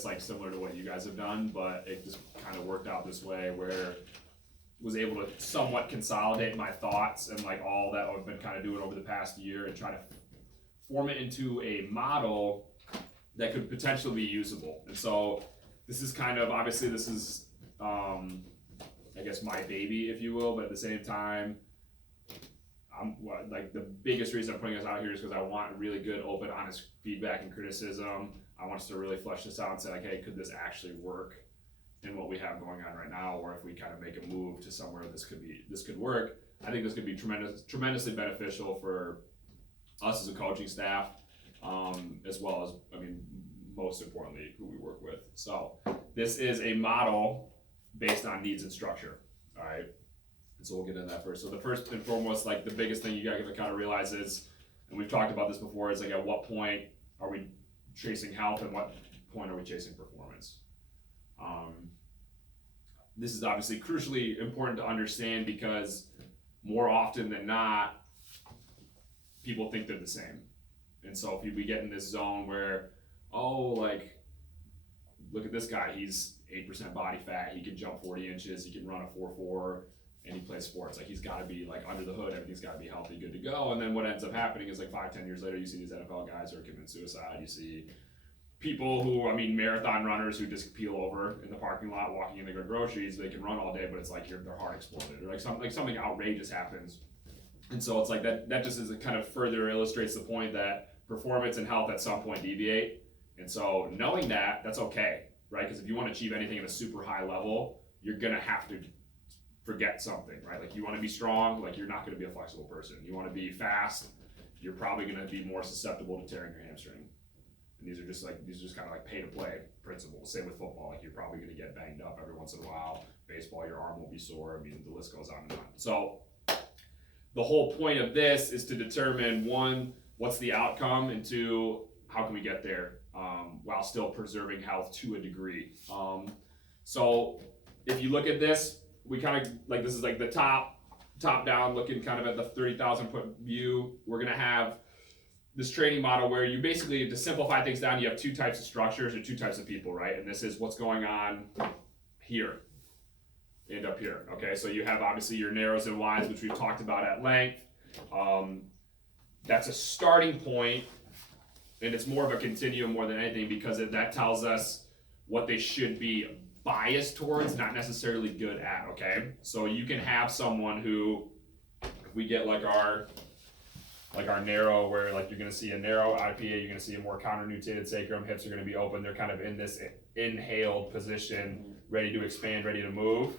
this like similar to what you guys have done, but it just kind of worked out this way where was able to somewhat consolidate my thoughts and like all that I've been kind of doing over the past year and try to form it into a model that could potentially be usable. And so this is kind of, obviously this is, I guess my baby, if you will, but at the same time, like the biggest reason I'm putting this out here is because I want really good, open, honest feedback and criticism. I want us to really flesh this out and say like, hey, could this actually work in what we have going on right now? Or if we kind of make a move to somewhere this could work, I think this could be tremendously beneficial for us as a coaching staff, as well as, I mean, most importantly, who we work with. So this is a model based on needs and structure, all right? And so we'll get into that first. So the first and foremost, like the biggest thing you got to kind of realize is, and we've talked about this before, is like at what point are we chasing health and what point are we chasing performance? This is obviously crucially important to understand because more often than not, people think they're the same. And so if we get in this zone where, oh, like, look at this guy, he's 8% body fat, he can jump 40 inches, he can run a 4.4, and he plays sports. Like, he's got to be, like, under the hood, everything's got to be healthy, good to go. And then what ends up happening is, like, 5-10 years later, you see these NFL guys who are committing suicide. You see people who, I mean, marathon runners who just peel over in the parking lot, walking in to get groceries. They can run all day, but it's like their heart exploded, or like something outrageous happens. And so it's like that just is kind of further illustrates the point that performance and health at some point deviate. And so knowing that, that's okay, right? Because if you want to achieve anything at a super high level, you're going to have to forget something, right? Like you want to be strong, like you're not going to be a flexible person. You want to be fast, you're probably going to be more susceptible to tearing your hamstring. And these are just kind of like pay to play principles. Same with football, like you're probably going to get banged up every once in a while. Baseball, your arm will be sore. I mean, the list goes on and on. So the whole point of this is to determine, one, what's the outcome, and two, how can we get there while still preserving health to a degree. So if you look at this, we kind of, like, this is like the top down looking kind of at the 30,000 foot view. We're going to have this training model where you basically, to simplify things down, you have two types of structures or two types of people, right? And this is what's going on here and up here, okay? So you have obviously your narrows and wides, which we've talked about at length. That's a starting point, and it's more of a continuum more than anything because that tells us what they should be biased towards, not necessarily good at, okay? So you can have someone who, if we get like our narrow, where like you're going to see a narrow IPA, you're going to see a more counter-nutated sacrum, hips are going to be open, they're kind of in this inhaled position, ready to expand, ready to move.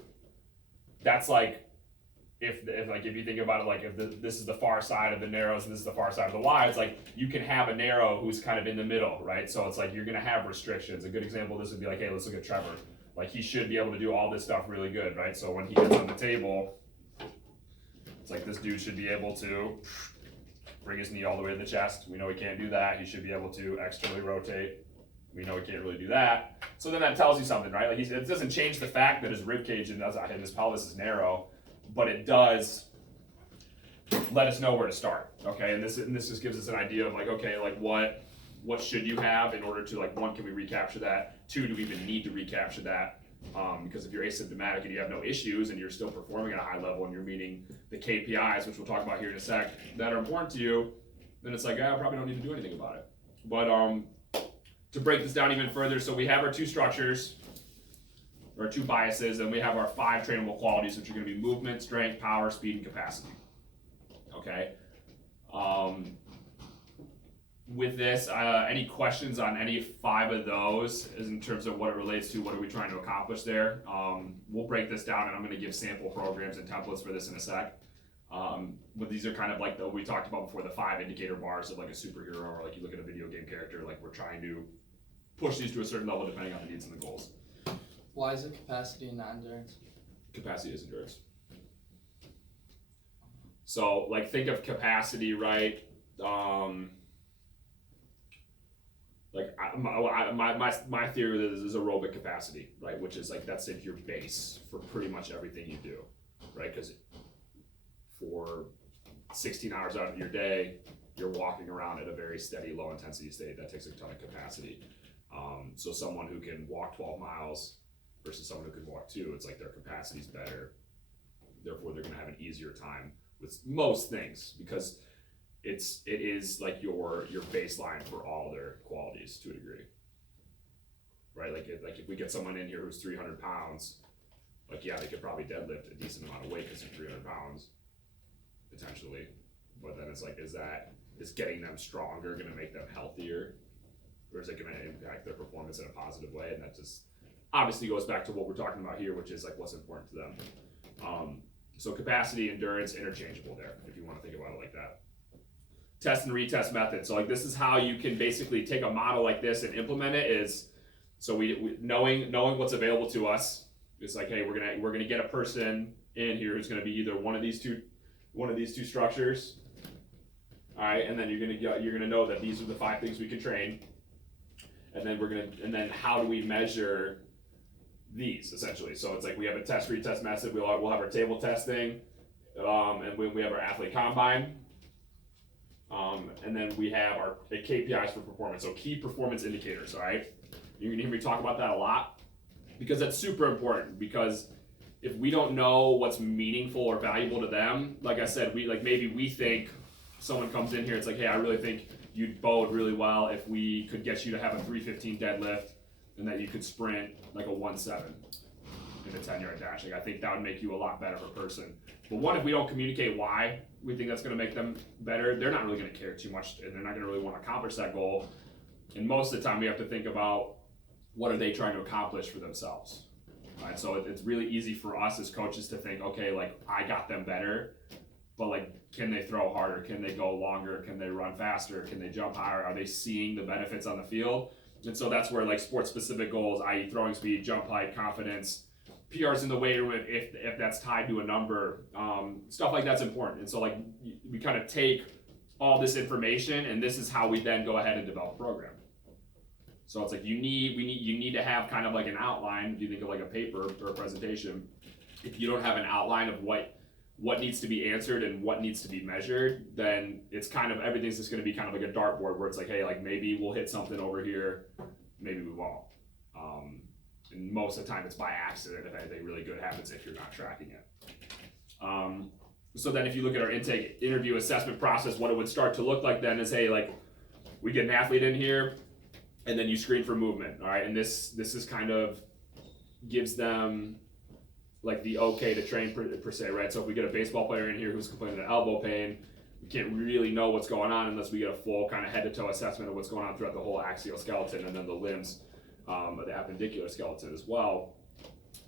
That's like, if you think about it, like if this is the far side of the narrows and this is the far side of the wides, like you can have a narrow who's kind of in the middle, right? So it's like you're going to have restrictions. A good example of this would be like, hey, let's look at Trevor. Like he should be able to do all this stuff really good, right? So when he gets on the table, it's like this dude should be able to bring his knee all the way to the chest. We know he can't do that. He should be able to externally rotate. We know he can't really do that. So then that tells you something, right? Like it doesn't change the fact that his rib cage and his pelvis is narrow, but it does let us know where to start, okay? And this just gives us an idea of like, okay, like what should you have in order to, like, one, can we recapture that? Two, do we even need to recapture that? Because if you're asymptomatic and you have no issues and you're still performing at a high level and you're meeting the Kpis, which we'll talk about here in a sec, that are important to you, then it's like, I probably don't need to do anything about it. But to break this down even further, so we have our two structures, or two biases, and we have our 5 trainable qualities, which are going to be movement, strength, power, speed, and capacity. Okay. With this, any questions on any 5 of those as in terms of what it relates to, what are we trying to accomplish there? We'll break this down, and I'm going to give sample programs and templates for this in a sec. But these are kind of like we talked about before, the 5 indicator bars of like a superhero, or like you look at a video game character, like we're trying to push these to a certain level depending on the needs and the goals. Why is it capacity and not endurance? Capacity is endurance. So like think of capacity, right? Like my theory is aerobic capacity, right? Which is like, that's like your base for pretty much everything you do, right? Because for 16 hours out of your day, you're walking around at a very steady, low intensity state. That takes a ton of capacity. So someone who can walk 12 miles versus someone who can walk 2, it's like their capacity's better. Therefore, they're going to have an easier time with most things because it is like your baseline for all their qualities to a degree, right? Like if we get someone in here who's 300 pounds, like yeah, they could probably deadlift a decent amount of weight because they're 300 pounds potentially, but then it's like is getting them stronger going to make them healthier, or is it going to impact their performance in a positive way? And that just obviously goes back to what we're talking about here, which is like what's important to them. So capacity, endurance, interchangeable there, if you want to think about it like that. Test and retest method. So like this is how you can basically take a model like this and implement it. Is so we knowing what's available to us. It's like, hey, we're gonna get a person in here who's gonna be either one of these two structures. All right, and then you're gonna know that these are the 5 things we can train. And then how do we measure these essentially? So it's like we have a test retest method. We'll have our table testing, and we have our athlete combine, and then we have our KPIs for performance. So key performance indicators. All right, you're gonna hear me talk about that a lot because that's super important. Because if we don't know what's meaningful or valuable to them, like I said, maybe we think someone comes in here, it's like, hey, I really think you'd bode really well if we could get you to have a 315 deadlift and that you could sprint like a 1.7 in a 10-yard dash. Like I think that would make you a lot better of a person. But what if we don't communicate why we think that's going to make them better? They're not really going to care too much, and they're not going to really want to accomplish that goal. And most of the time, we have to think about what are they trying to accomplish for themselves. Right? So it's really easy for us as coaches to think, okay, like I got them better, but like, can they throw harder? Can they go longer? Can they run faster? Can they jump higher? Are they seeing the benefits on the field? And so that's where like sports-specific goals, i.e. throwing speed, jump height, confidence, PRs in the weight room if that's tied to a number, stuff like that's important. And so like we kind of take all this information, and this is how we then go ahead and develop a program. So it's like you need to have kind of like an outline. If you think of like a paper or a presentation, if you don't have an outline of what needs to be answered and what needs to be measured, then it's kind of everything's just going to be kind of like a dartboard where it's like, hey, like maybe we'll hit something over here, maybe we won't. And most of the time it's by accident if anything really good happens if you're not tracking it. So then if you look at our intake interview assessment process, what it would start to look like then is, hey, like we get an athlete in here and then you screen for movement, all right? And this is kind of gives them like the okay to train per se, right? So if we get a baseball player in here who's complaining of elbow pain, we can't really know what's going on unless we get a full kind of head to toe assessment of what's going on throughout the whole axial skeleton and then the limbs of the appendicular skeleton as well.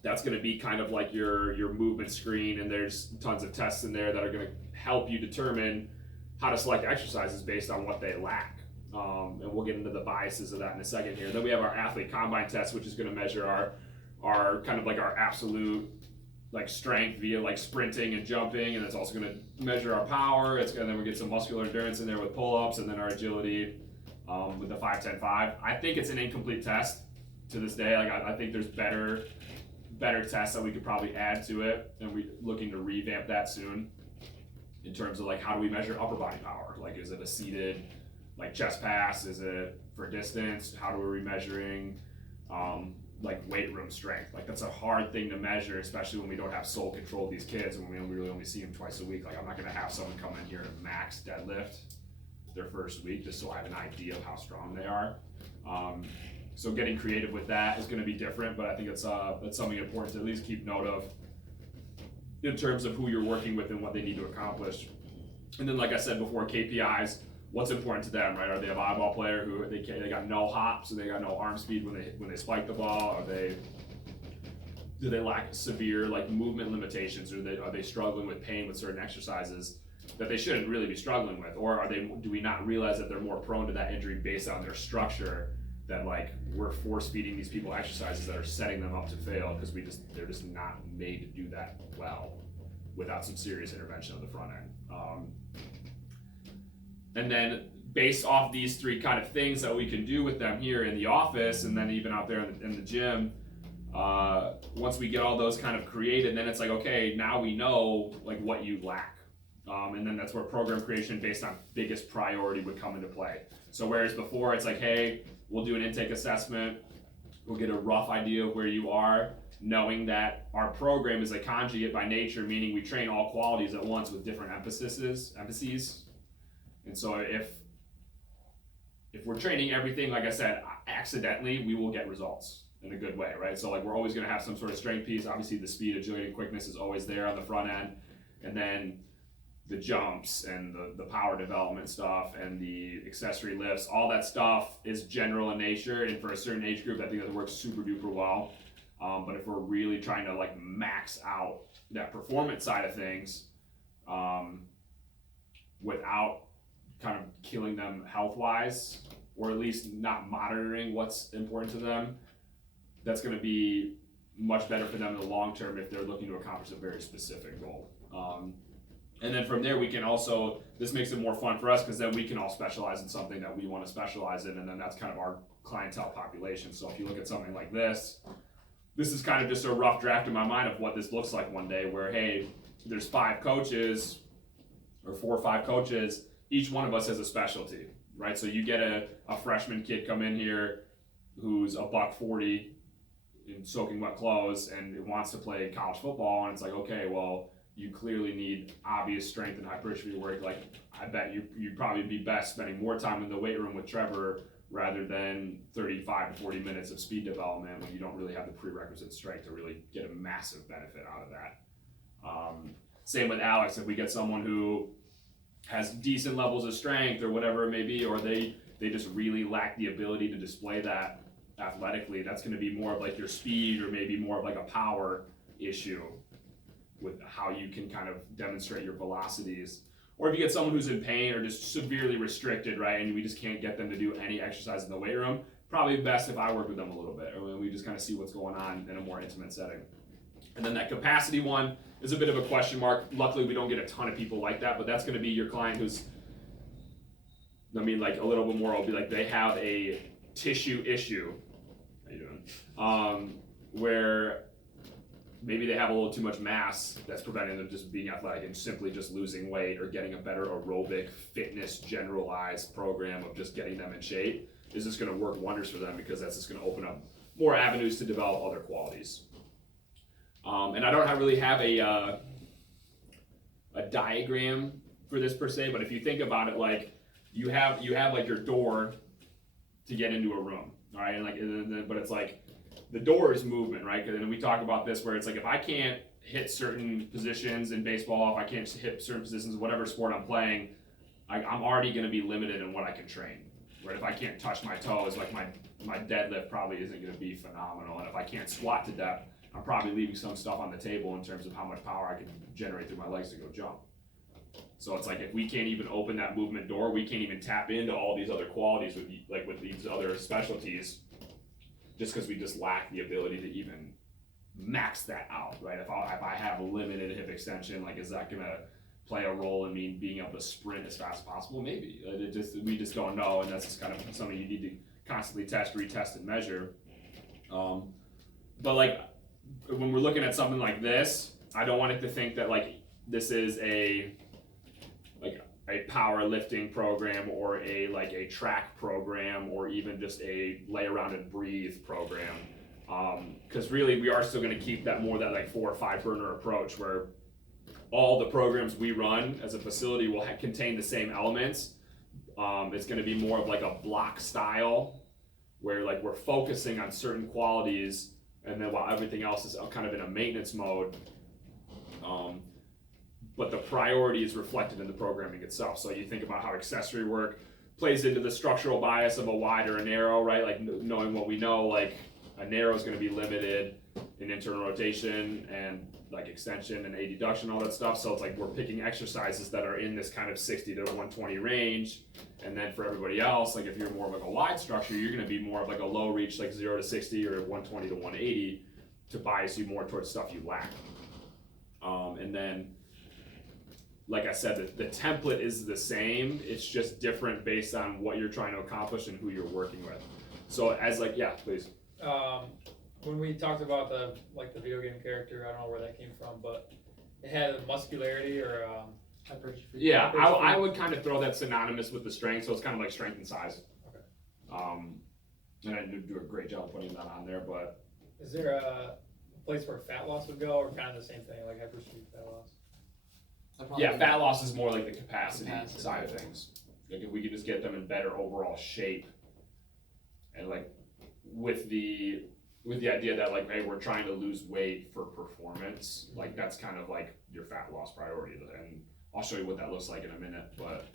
That's going to be kind of like your movement screen, and there's tons of tests in there that are going to help you determine how to select exercises based on what they lack. And we'll get into the biases of that in a second here. Then we have our athlete combine test, which is going to measure our kind of like our absolute like strength via like sprinting and jumping, and it's also going to measure our power. And then we get some muscular endurance in there with pull-ups, and then our agility with the 5-10-5. I think it's an incomplete test to this day. Like I think there's better tests that we could probably add to it, and we're looking to revamp that soon in terms of like how do we measure upper body power? Like is it a seated like chest pass? Is it for distance? How are we measuring like weight room strength? Like that's a hard thing to measure, especially when we don't have sole control of these kids and we really only see them twice a week. Like I'm not going to have someone come in here and max deadlift their first week just so I have an idea of how strong they are. So getting creative with that is going to be different, but I think it's something important to at least keep note of in terms of who you're working with and what they need to accomplish. And then, like I said before, KPIs, what's important to them, right? Are they a volleyball player who they got no hop, so they got no arm speed when they spike the ball? Do they lack severe like movement limitations, or are they struggling with pain with certain exercises that they shouldn't really be struggling with? Or do we not realize that they're more prone to that injury based on their structure? That like we're force feeding these people exercises that are setting them up to fail because they're just not made to do that well without some serious intervention on the front end. And then based off these 3 kind of things that we can do with them here in the office and then even out there in the gym, once we get all those kind of created, then it's like, okay, now we know like what you lack. And then that's where program creation based on biggest priority would come into play. So whereas before it's like, hey, we'll do an intake assessment, we'll get a rough idea of where you are, knowing that our program is a conjugate by nature, meaning we train all qualities at once with different emphases. And so if we're training everything, like I said, accidentally, we will get results in a good way, right? So like we're always gonna have some sort of strength piece. Obviously the speed, agility, and quickness is always there on the front end. And then the jumps and the power development stuff and the accessory lifts, all that stuff is general in nature. And for a certain age group, I think that works super duper well. But if we're really trying to like max out that performance side of things, without kind of killing them health-wise, or at least not monitoring what's important to them, that's going to be much better for them in the long term if they're looking to accomplish a very specific goal. And then from there, we can also, this makes it more fun for us because then we can all specialize in something that we want to specialize in, and then that's kind of our clientele population. So if you look at something like this is kind of just a rough draft in my mind of what this looks like one day, where, hey, there's 5 coaches, or 4 or 5 coaches, each one of us has a specialty, right? So you get a freshman kid come in here who's $140 in soaking wet clothes and wants to play college football, and it's like, okay, well, you clearly need obvious strength and hypertrophy work. Like, I bet you'd probably be best spending more time in the weight room with Trevor rather than 35 to 40 minutes of speed development when you don't really have the prerequisite strength to really get a massive benefit out of that. Same with Alex. If we get someone who has decent levels of strength or whatever it may be, or they just really lack the ability to display that athletically, that's going to be more of like your speed or maybe more of like a power issue with how you can kind of demonstrate your velocities. Or if you get someone who's in pain or just severely restricted, right, and we just can't get them to do any exercise in the weight room, probably best if I work with them a little bit, or we just kind of see what's going on in a more intimate setting. And then that capacity one is a bit of a question mark. Luckily, we don't get a ton of people like that, but that's going to be your client who's, I mean, like a little bit more, will be like they have a tissue issue. How you doing? Where maybe they have a little too much mass that's preventing them just being athletic and simply just losing weight or getting a better aerobic fitness generalized program of just getting them in shape is just going to work wonders for them, because that's just going to open up more avenues to develop other qualities. And I don't really have a diagram for this per se, but if you think about it, like you have like your door to get into a room, all right, but it's like the door is movement, right? And we talk about this where it's like if I can't hit certain positions in baseball, if I can't hit certain positions in whatever sport I'm playing, I'm already going to be limited in what I can train. Right? If I can't touch my toes, like my deadlift probably isn't going to be phenomenal, and if I can't squat to depth, I'm probably leaving some stuff on the table in terms of how much power I can generate through my legs to go jump. So it's like if we can't even open that movement door, we can't even tap into all these other qualities with these other specialties, just because we just lack the ability to even max that out, right? If I have a limited hip extension, like is that gonna play a role in me being able to sprint as fast as possible? Maybe. We just don't know, and that's just kind of something you need to constantly test, retest, and measure. But like when we're looking at something like this, I don't want it to think that like this is a powerlifting program or a track program or even just a lay around and breathe program, because really we are still going to keep that like 4 or 5 burner approach where all the programs we run as a facility will contain the same elements. It's going to be more of like a block style where like we're focusing on certain qualities, and then while everything else is kind of in a maintenance mode, but the priority is reflected in the programming itself. So you think about how accessory work plays into the structural bias of a wide or a narrow, right? Like knowing what we know, like a narrow is going to be limited in internal rotation and like extension and adduction, all that stuff. So it's like we're picking exercises that are in this kind of 60 to 120 range. And then for everybody else, like if you're more of like a wide structure, you're going to be more of like a low reach, like 0 to 60 or 120 to 180 to bias you more towards stuff you lack. And then, like I said, the template is the same. It's just different based on what you're trying to accomplish and who you're working with. So as like, yeah, please. When we talked about the video game character, I don't know where that came from, but it had muscularity or Hypertrophy. Yeah, I would kind of throw that synonymous with the strength, so it's kind of like strength and size. Okay. And I didn't do a great job putting that on there, but Is there a place where fat loss would go, or kind of the same thing, like hypertrophy, fat loss? yeah, fat loss is more like the capacity Capacity. side of things. Like if we could just get them in better overall shape, and like with the idea that like, hey, we're trying to lose weight for performance, like that's kind of like your fat loss priority, and I'll show you what that looks like in a minute. But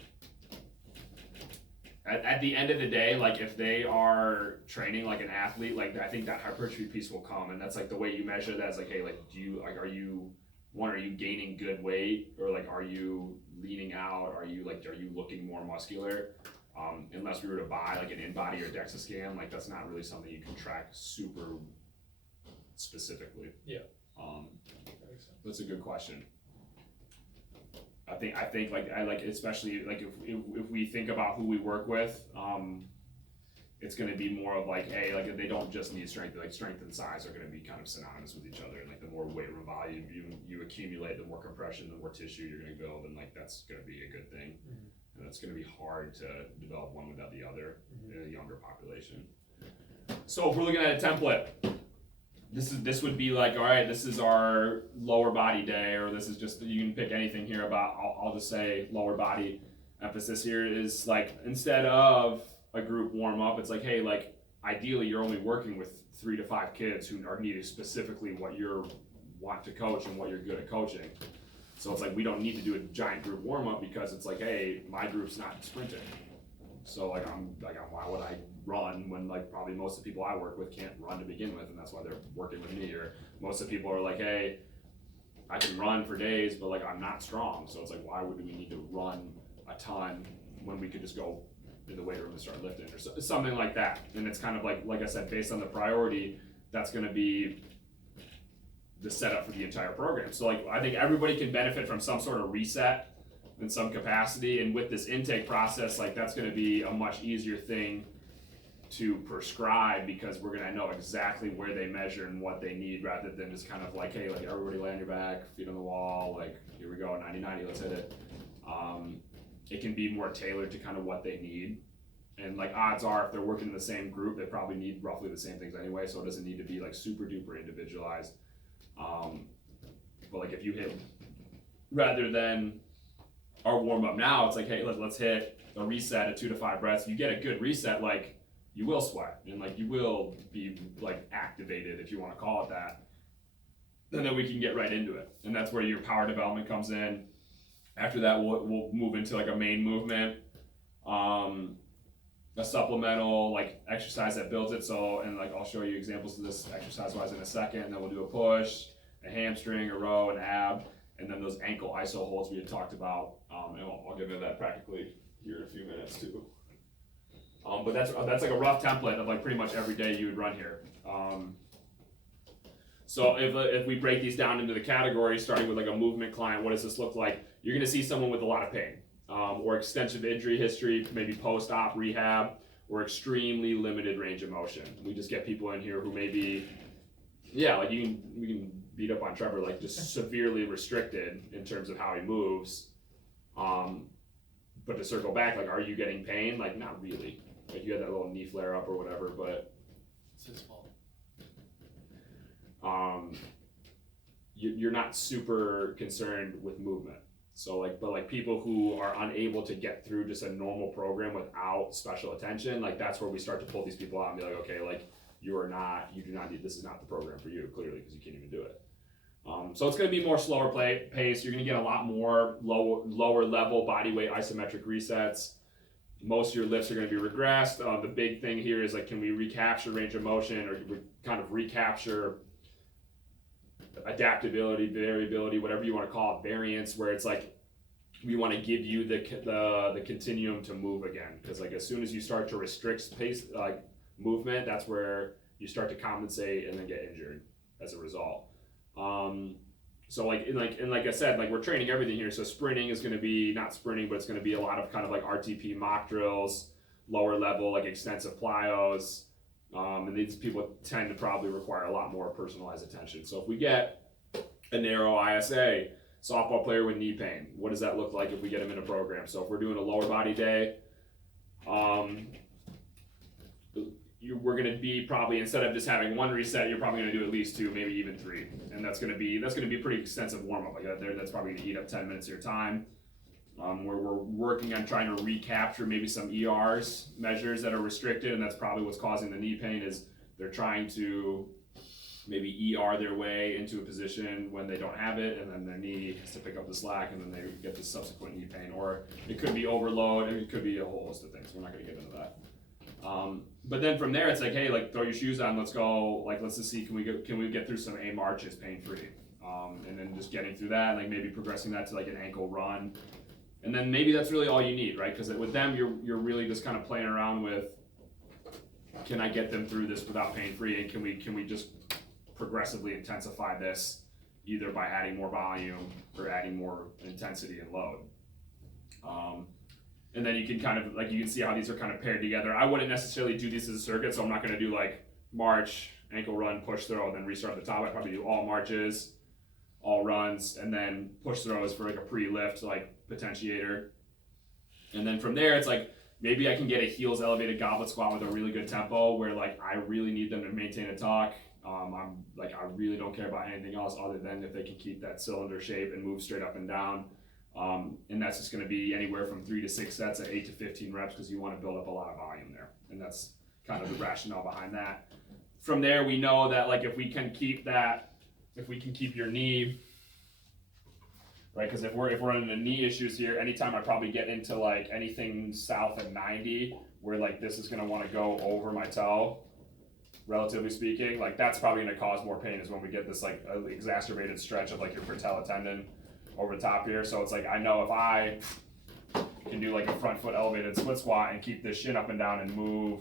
at the end of the day, like if they are training like an athlete, like I think that hypertrophy piece will come, and that's like the way you measure that is like, hey, like are you gaining good weight, or like are you leaning out, are you looking more muscular? Unless we were to buy like an in-body or DEXA scan, like that's not really something you can track super specifically. Yeah. That makes sense. That's a good question. I think like especially like if we think about who we work with, it's going to be more of like, hey, like if they don't just need strength, like strength and size are going to be kind of synonymous with each other. And like the more weight or volume you accumulate, the more compression, the more tissue you're going to build, and like that's going to be a good thing. And it's going to be hard to develop one without the other in a younger population. So if we're looking at a template, this would be like, all right, this is our lower body day, or this is just, you can pick anything here about, I'll just say lower body emphasis here is like, instead of a group warm up, it's like, hey, like ideally you're only working with 3 to 5 kids who are needing specifically what you want to coach and what you're good at coaching. So it's like, we don't need to do a giant group warm up, because it's like, hey, my group's not sprinting. So like why would I run when like probably most of the people I work with can't run to begin with, and that's why they're working with me. Or most of the people are like, hey, I can run for days, but like I'm not strong. So it's like, why would we need to run a ton when we could just go in the weight room and start lifting, or something like that? And it's kind of like I said, based on the priority, that's going to be the setup for the entire program. So like I think everybody can benefit from some sort of reset in some capacity, and with this intake process, like that's going to be a much easier thing to prescribe, because we're going to know exactly where they measure and what they need, rather than just kind of like, hey, like everybody lay on your back, feet on the wall, like here we go, 90-90, let's hit it. It can be more tailored to kind of what they need, and like odds are if they're working in the same group, they probably need roughly the same things anyway, so it doesn't need to be like super duper individualized. But like if you hit, rather than our warm up now, it's like, hey, let's hit a reset at 2 to 5 breaths. You get a good reset, like you will sweat, and like you will be like activated, if you want to call it that. And then we can get right into it, and that's where your power development comes in. After that, we'll move into like a main movement, a supplemental like exercise that builds it. So, and like I'll show you examples of this exercise wise in a second. And then we'll do a push, a hamstring, a row, an ab, and then those ankle iso holds we had talked about. And I'll get into that practically here in a few minutes too. But that's like a rough template of like pretty much every day you would run here. So if we break these down into the categories, starting with like a movement client, what does this look like? You're going to see someone with a lot of pain, or extensive injury history, maybe post-op rehab, or extremely limited range of motion. We just get people in here who may be, like we can beat up on Trevor, like just severely restricted in terms of how he moves. But to circle back, like, are you getting pain? Like, not really. Like you had that little knee flare up or whatever, but It's his fault. You're not super concerned with movement. So but people who are unable to get through just a normal program without special attention, like that's where we start to pull these people out and be like, okay, like you do not need, this is not the program for you, clearly, because you can't even do it. So it's going to be more slower pace. You're going to get a lot more lower level body weight isometric resets. Most of your lifts are going to be regressed. The big thing here is like, can we recapture range of motion, or kind of recapture adaptability, variability, whatever you want to call it, variance, where it's like we want to give you the continuum to move again, because like as soon as you start to restrict pace, like movement, that's where you start to compensate and then get injured as a result. So like I said, like we're training everything here. So sprinting is going to be not sprinting, but it's going to be a lot of kind of like RTP mock drills, lower level like extensive plyos. And these people tend to probably require a lot more personalized attention. So if we get a narrow ISA, softball player with knee pain. What does that look like if we get them in a program? So if we're doing a lower body day, we're going to be probably, instead of just having one reset, you're probably going to do at least 2, maybe even 3, and that's going to be a pretty extensive warm up. Like that's probably going to eat up 10 minutes of your time. Where we're working on trying to recapture maybe some ERs measures that are restricted, and that's probably what's causing the knee pain. Is they're trying to maybe ER their way into a position when they don't have it, and then their knee has to pick up the slack, and then they get the subsequent knee pain. Or it could be overload, it could be a whole host of things. We're not going to get into that. But then from there, it's like, hey, like throw your shoes on, let's go. Like let's just see, can we get through some A marches pain free, and then just getting through that, like maybe progressing that to like an ankle run. And then maybe that's really all you need, right? Because with them, you're really just kind of playing around with, can I get them through this without pain free, and can we just progressively intensify this, either by adding more volume or adding more intensity and load. And then you can kind of, like, you can see how these are kind of paired together. I wouldn't necessarily do these as a circuit, so I'm not going to do like march, ankle run, push throw, and then restart at the top. I'd probably do all marches, all runs, and then push throws for like a pre-lift, like potentiator. And then from there, it's like, maybe I can get a heels elevated goblet squat with a really good tempo where like I really need them to maintain a tuck. I'm like, I really don't care about anything else other than if they can keep that cylinder shape and move straight up and down. And that's just going to be anywhere from 3 to 6 sets at 8 to 15 reps because you want to build up a lot of volume there. And that's kind of the rationale behind that. From there, we know that like if we can keep your knee, right? Because if we're running the knee issues here, anytime I probably get into like anything south of 90, where like this is going to want to go over my toe, relatively speaking, like that's probably going to cause more pain is when we get this like exacerbated stretch of like your patella tendon over the top here. So it's like, I know if I can do like a front foot elevated split squat and keep this shin up and down and move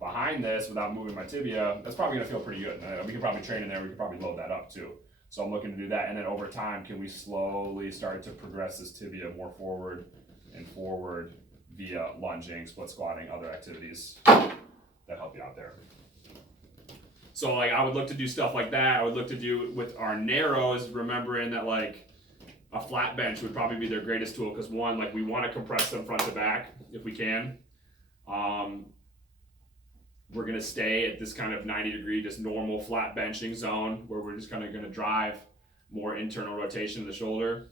behind this without moving my tibia, that's probably going to feel pretty good. We could probably train in there. We could probably load that up too. So I'm looking to do that. And then over time, can we slowly start to progress this tibia more forward and forward via lunging, split squatting, other activities that help you out there. So like I would look to do stuff like that. I would look to do with our narrows, remembering that like a flat bench would probably be their greatest tool because one, like we want to compress them front to back if we can. We're going to stay at this kind of 90-degree, just normal flat benching zone where we're just kind of going to drive more internal rotation of the shoulder.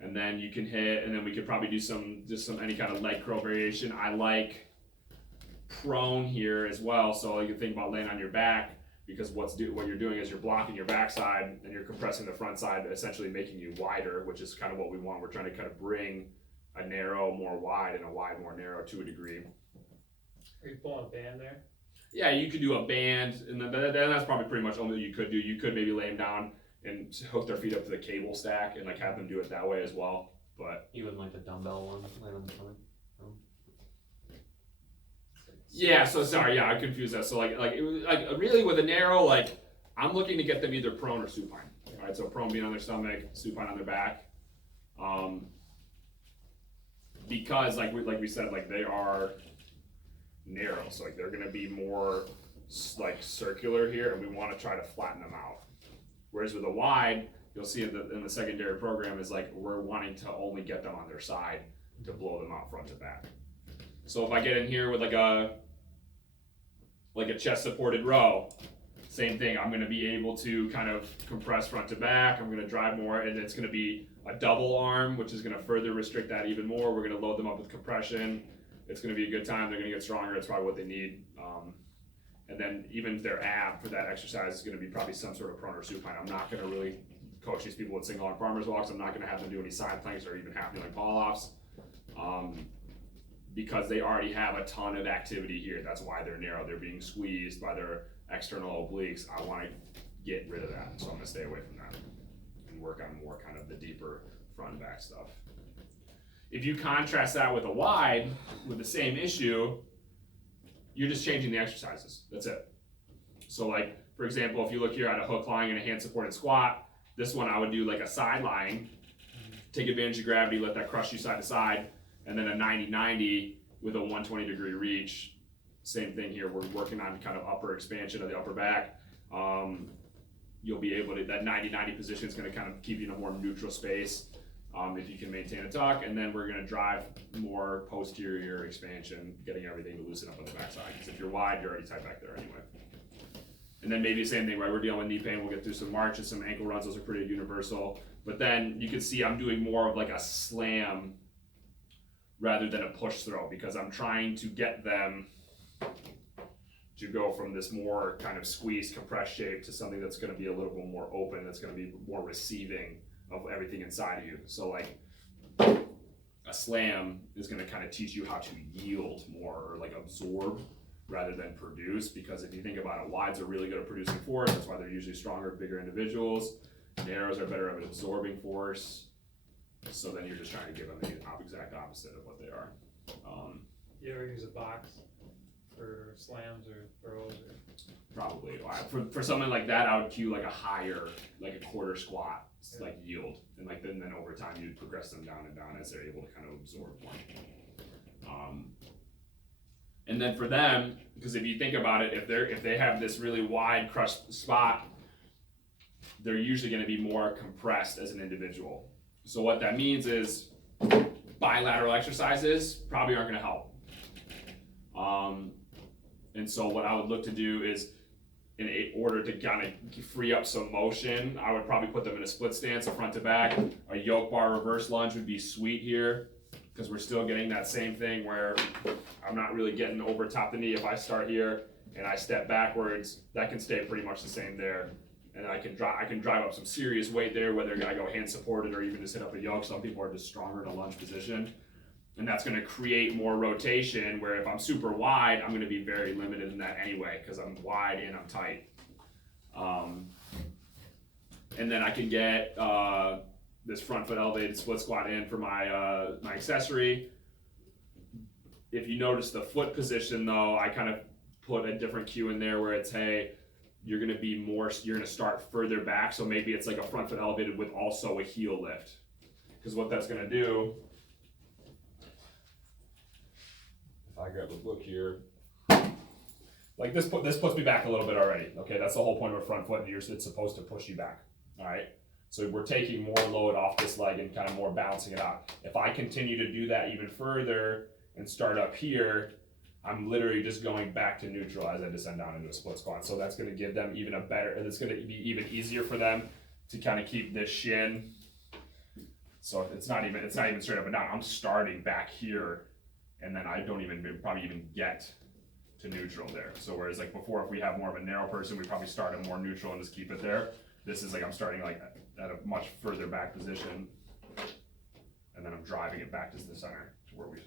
And then you can hit, and then we could probably do some any kind of leg curl variation. I like prone here as well. So you can think about laying on your back because what you're doing is you're blocking your backside and you're compressing the front side, essentially making you wider, which is kind of what we want. We're trying to kind of bring a narrow more wide and a wide more narrow to a degree. Are you pulling a band there? Yeah, you could do a band, and then that's probably pretty much all that you could do. You could maybe lay them down and hook their feet up to the cable stack and like have them do it that way as well. But you wouldn't like the dumbbell one, lay on the stomach? No? Yeah, so sorry, yeah, I confused that. So like really with a narrow, like I'm looking to get them either prone or supine. All right, so prone being on their stomach, supine on their back. Because like we said, like they are narrow, so like they're gonna be more like circular here, and we want to try to flatten them out. Whereas with a wide, you'll see in the secondary program is like we're wanting to only get them on their side to blow them out front to back. So if I get in here with like a chest supported row, same thing. I'm going to be able to kind of compress front to back. I'm going to drive more, and it's going to be a double arm, which is going to further restrict that even more. We're going to load them up with compression. It's going to be a good time. They're going to get stronger. It's probably what they need. And then even their ab for that exercise is going to be probably some sort of prone or supine. I'm not going to really coach these people with single arm farmer's walks. I'm not going to have them do any side planks or even half kneeling pull offs. Because they already have a ton of activity here. That's why they're narrow. They're being squeezed by their external obliques. I want to get rid of that, so I'm going to stay away from that and work on more kind of the deeper front and back stuff. If you contrast that with a wide, with the same issue, you're just changing the exercises. That's it. So like, for example, if you look here at a hook lying and a hand supported squat, this one I would do like a side lying, take advantage of gravity, let that crush you side to side, and then a 90-90 with a 120-degree reach. Same thing here. We're working on kind of upper expansion of the upper back. you'll be able to, that 90-90 position is going to kind of keep you in a more neutral space if you can maintain a tuck. And then we're going to drive more posterior expansion, getting everything to loosen up on the backside. Because if you're wide, you're already tight back there anyway. And then maybe the same thing, right? We're dealing with knee pain. We'll get through some marches, some ankle runs. Those are pretty universal. But then you can see I'm doing more of like a slam rather than a push throw, because I'm trying to get them to go from this more kind of squeezed, compressed shape to something that's going to be a little bit more open, that's going to be more receiving of everything inside of you. So like a slam is going to kind of teach you how to yield more, or like absorb rather than produce, because if you think about it, wides are really good at producing force. That's why they're usually stronger, bigger individuals. Narrows are better at absorbing force. So then you're just trying to give them the exact opposite of what they are. You ever use a box for slams or throws? Or? Probably. For something like that, I would cue like a higher, like a quarter squat, like yield, and like then over time you'd progress them down and down as they're able to kind of absorb more. And then for them, because if you think about it, if they have this really wide crushed spot, they're usually going to be more compressed as an individual. So what that means is bilateral exercises probably aren't going to help. And so what I would look to do is, in order to kind of free up some motion, I would probably put them in a split stance, a front to back. A yoke bar reverse lunge would be sweet here, because we're still getting that same thing where I'm not really getting over top the knee. If I start here and I step backwards, that can stay pretty much the same there. And I can drive up some serious weight there, whether I go hand supported or even just hit up a yoke. Some people are just stronger in a lunge position. And that's going to create more rotation, where if I'm super wide, I'm going to be very limited in that anyway, because I'm wide and I'm tight. And then I can get this front foot elevated split squat in for my my accessory. If you notice the foot position though, I kind of put a different cue in there where it's, hey, you're going to start further back. So maybe it's like a front foot elevated with also a heel lift. Because what that's going to do, if I grab a book here, like this puts me back a little bit already. Okay, that's the whole point of a front foot. It's supposed to push you back. All right. So we're taking more load off this leg and kind of more balancing it out. If I continue to do that even further and start up here, I'm literally just going back to neutral as I descend down into a split squat. So that's going to give them even it's going to be even easier for them to kind of keep this shin. So it's not even straight up and down. I'm starting back here, and then I don't probably even get to neutral there. So whereas like before, if we have more of a narrow person, we probably start at more neutral and just keep it there. This is like I'm starting like at a much further back position, and then I'm driving it back to the center to where we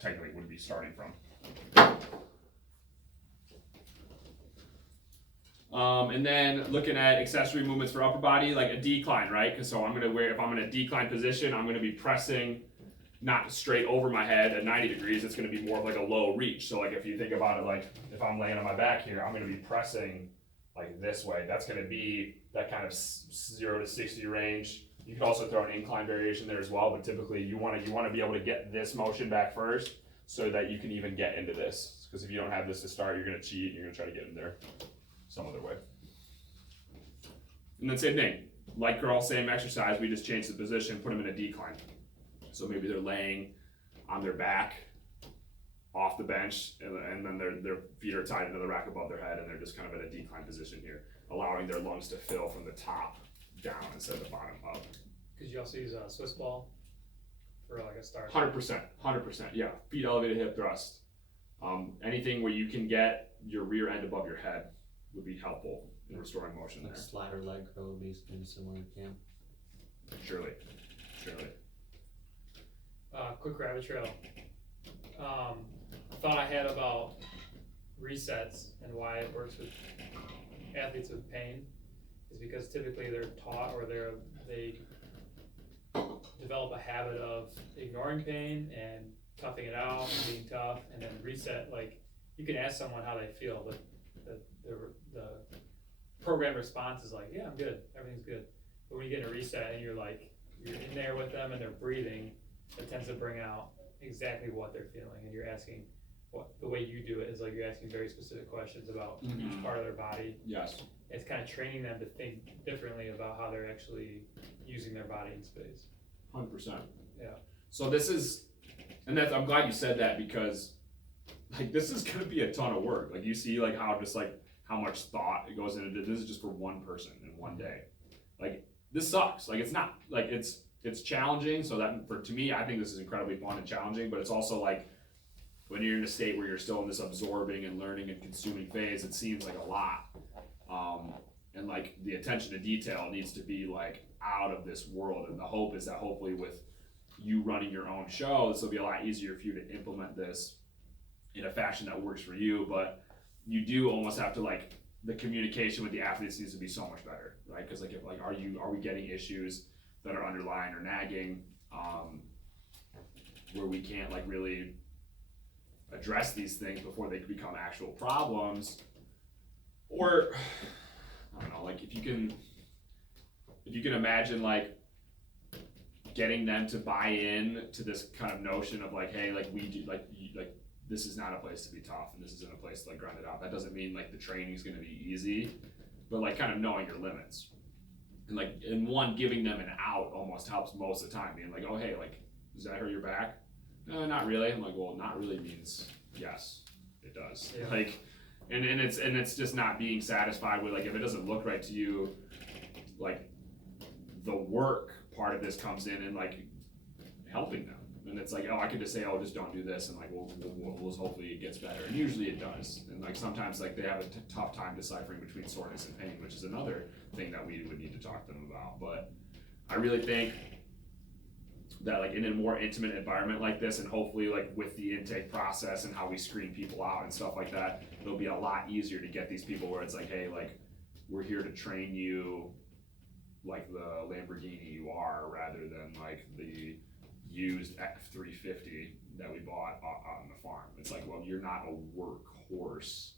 technically would be starting from. And then looking at accessory movements for upper body, like a decline, right? Because so if I'm in a decline position, I'm going to be pressing not straight over my head at 90 degrees. It's going to be more of like a low reach. So like if you think about it, like if I'm laying on my back here, I'm going to be pressing like this way. That's going to be that kind of 0 to 60 range. You could also throw an incline variation there as well, but typically you want to be able to get this motion back first so that you can even get into this. Because if you don't have this to start, you're going to cheat and you're going to try to get in there some other way. And then same thing, like girl, same exercise, we just change the position, put them in a decline. So maybe they're laying on their back off the bench, and then their feet are tied into the rack above their head, and they're just kind of in a decline position here, allowing their lungs to fill from the top down instead of the bottom up. Could you also use a Swiss ball for like a start? 100%, yeah. Feet elevated, hip thrust. Anything where you can get your rear end above your head would be helpful in restoring motion like there. Slider leg curl would be maybe similar to camp. Surely. Quick rabbit trail. Thought I had about resets and why it works with athletes with pain is because typically they're taught or they develop a habit of ignoring pain and toughing it out and being tough, and then reset. Like you can ask someone how they feel, but the program response is like, yeah, I'm good, everything's good. But when you get in a reset and you're in there with them and they're breathing, it tends to bring out exactly what they're feeling, and you're asking, the way you do it is like you're asking very specific questions about each part of their body. Yes. It's kind of training them to think differently about how they're actually using their body in space. 100%. Yeah. So this is, and that's, I'm glad you said that, because like this is gonna be a ton of work. Like you see like how just like how much thought it goes into this is just for one person in one day. Like this sucks. Like it's not like it's challenging. So that to me, I think this is incredibly fun and challenging, but it's also like when you're in a state where you're still in this absorbing and learning and consuming phase, it seems like a lot. And like the attention to detail needs to be like out of this world. And the hope is that hopefully with you running your own show, this will be a lot easier for you to implement this in a fashion that works for you. But you do almost have to like, the communication with the athletes needs to be so much better, right? Because like, if like, are we getting issues that are underlying or nagging, where we can't like really address these things before they become actual problems? Or I don't know, like if you can imagine like getting them to buy in to this kind of notion of like, hey, like we do, like this is not a place to be tough, and this isn't a place to like grind it out. That doesn't mean like the training is going to be easy, but like kind of knowing your limits, and like giving them an out almost helps most of the time. Being like, oh hey, like does that hurt your back? No, not really. I'm like, well, not really means yes, it does. Yeah. Like, and it's just not being satisfied with like if it doesn't look right to you, like the work part of this comes in and like helping them. And it's like, oh, I could just say, oh, just don't do this, and like, we'll hopefully it gets better. And usually it does. And like sometimes like they have a tough time deciphering between soreness and pain, which is another thing that we would need to talk to them about. But I really think that like in a more intimate environment like this, and hopefully like with the intake process and how we screen people out and stuff like that, it'll be a lot easier to get these people where it's like, hey, like we're here to train you like the Lamborghini you are, rather than like the used F350 that we bought on the farm. It's like, well, you're not a workhorse,